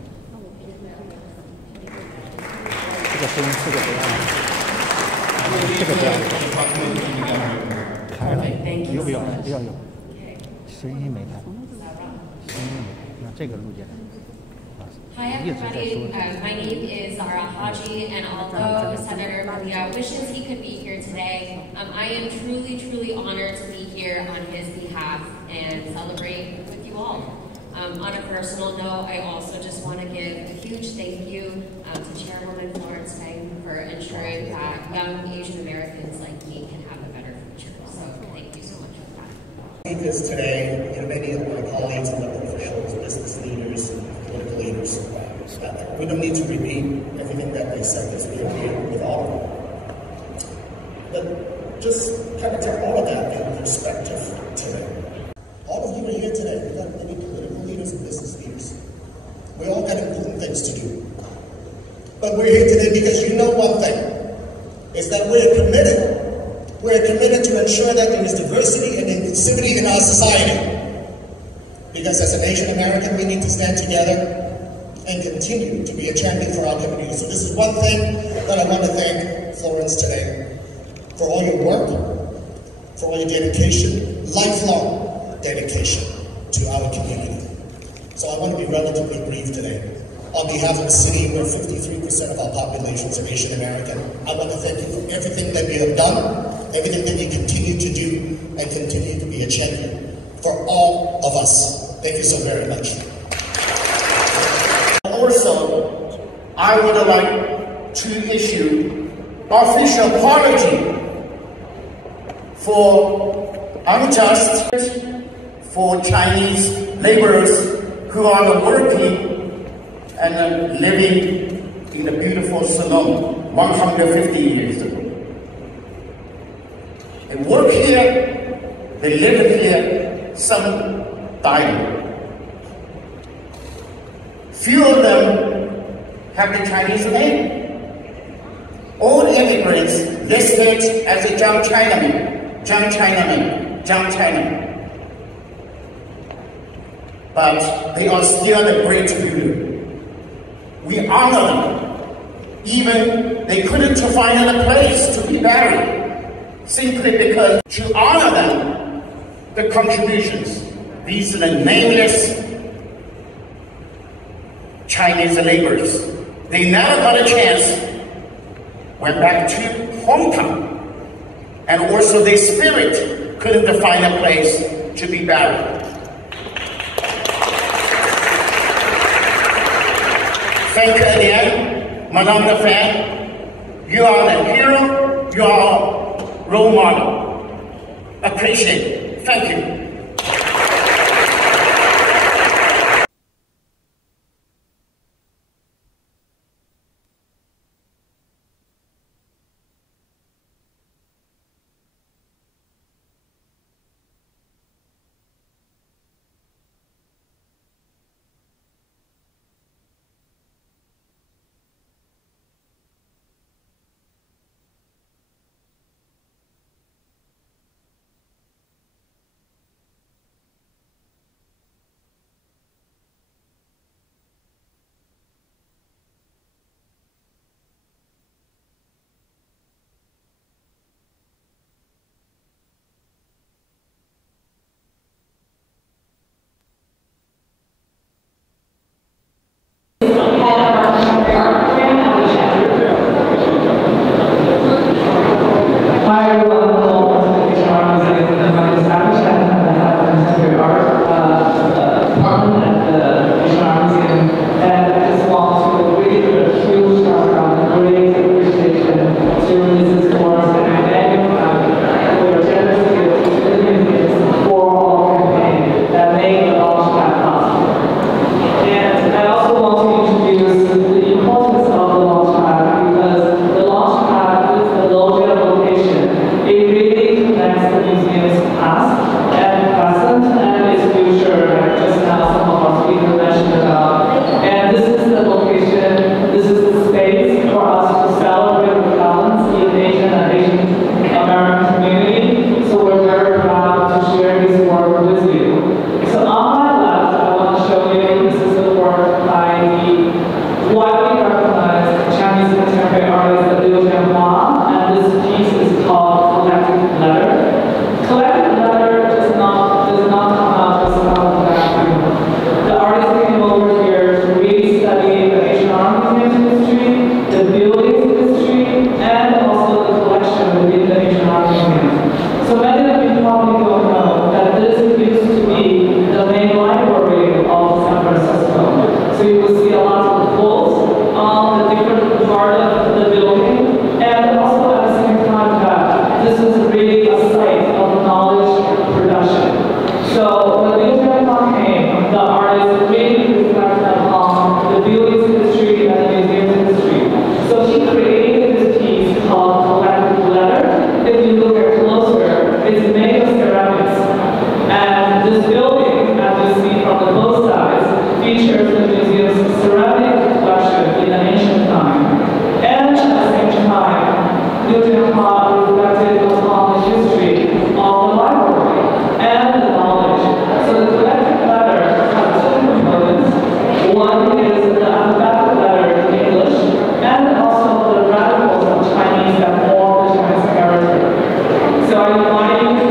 Perfect, thank you so much. Hi everybody, my name is Zara Haji, and although Senator Malia wishes he could be here today, I am truly honored to be here on his behalf and celebrate with you all. On a personal note, I also just want to give a huge thank you to Chairwoman Florence Fang for ensuring that young Asian Americans like me can have a better future. So thank you so much for that. Speakers today, many of my colleagues, elected officials, business leaders, political leaders, we don't need to repeat everything that they said because we agree with all of them. But just kind of take all of that in perspective today. All of you are here today. We've got many political leaders and business leaders. We all got important things to do. But we're here today because you know one thing, is that we're committed. We're committed to ensure that there is diversity and inclusivity in our society. Because as an Asian American, we need to stand together and continue to be a champion for our community. So this is one thing that I want to thank Florence today for all your work, for all your dedication, lifelong dedication. to our community. So I want to be relatively brief today. On behalf of a city where 53% of our populations are Asian American, I want to thank you for everything that you have done, everything that you continue to do, and continue to be a champion for all of us. Thank you so very much. Also, I would like to issue official apology for unjust for Chinese laborers who are working and living in the beautiful Salon 150 years ago. They work here, they live here, some died. Few of them have the Chinese name. All immigrants listed as a Zhang Chinaman, Zhang Chinaman, Zhang Chinaman. But they are still a great leader. We honor them. Even they couldn't find a place to be buried, simply because to honor them, the contributions. These are the nameless Chinese laborers. They never got a chance, went back to hometown, and also their spirit couldn't find a place to be buried. Thank you again, Madame Fang. You are the hero, you are a role model. Appreciate it. Thank you. So I invite you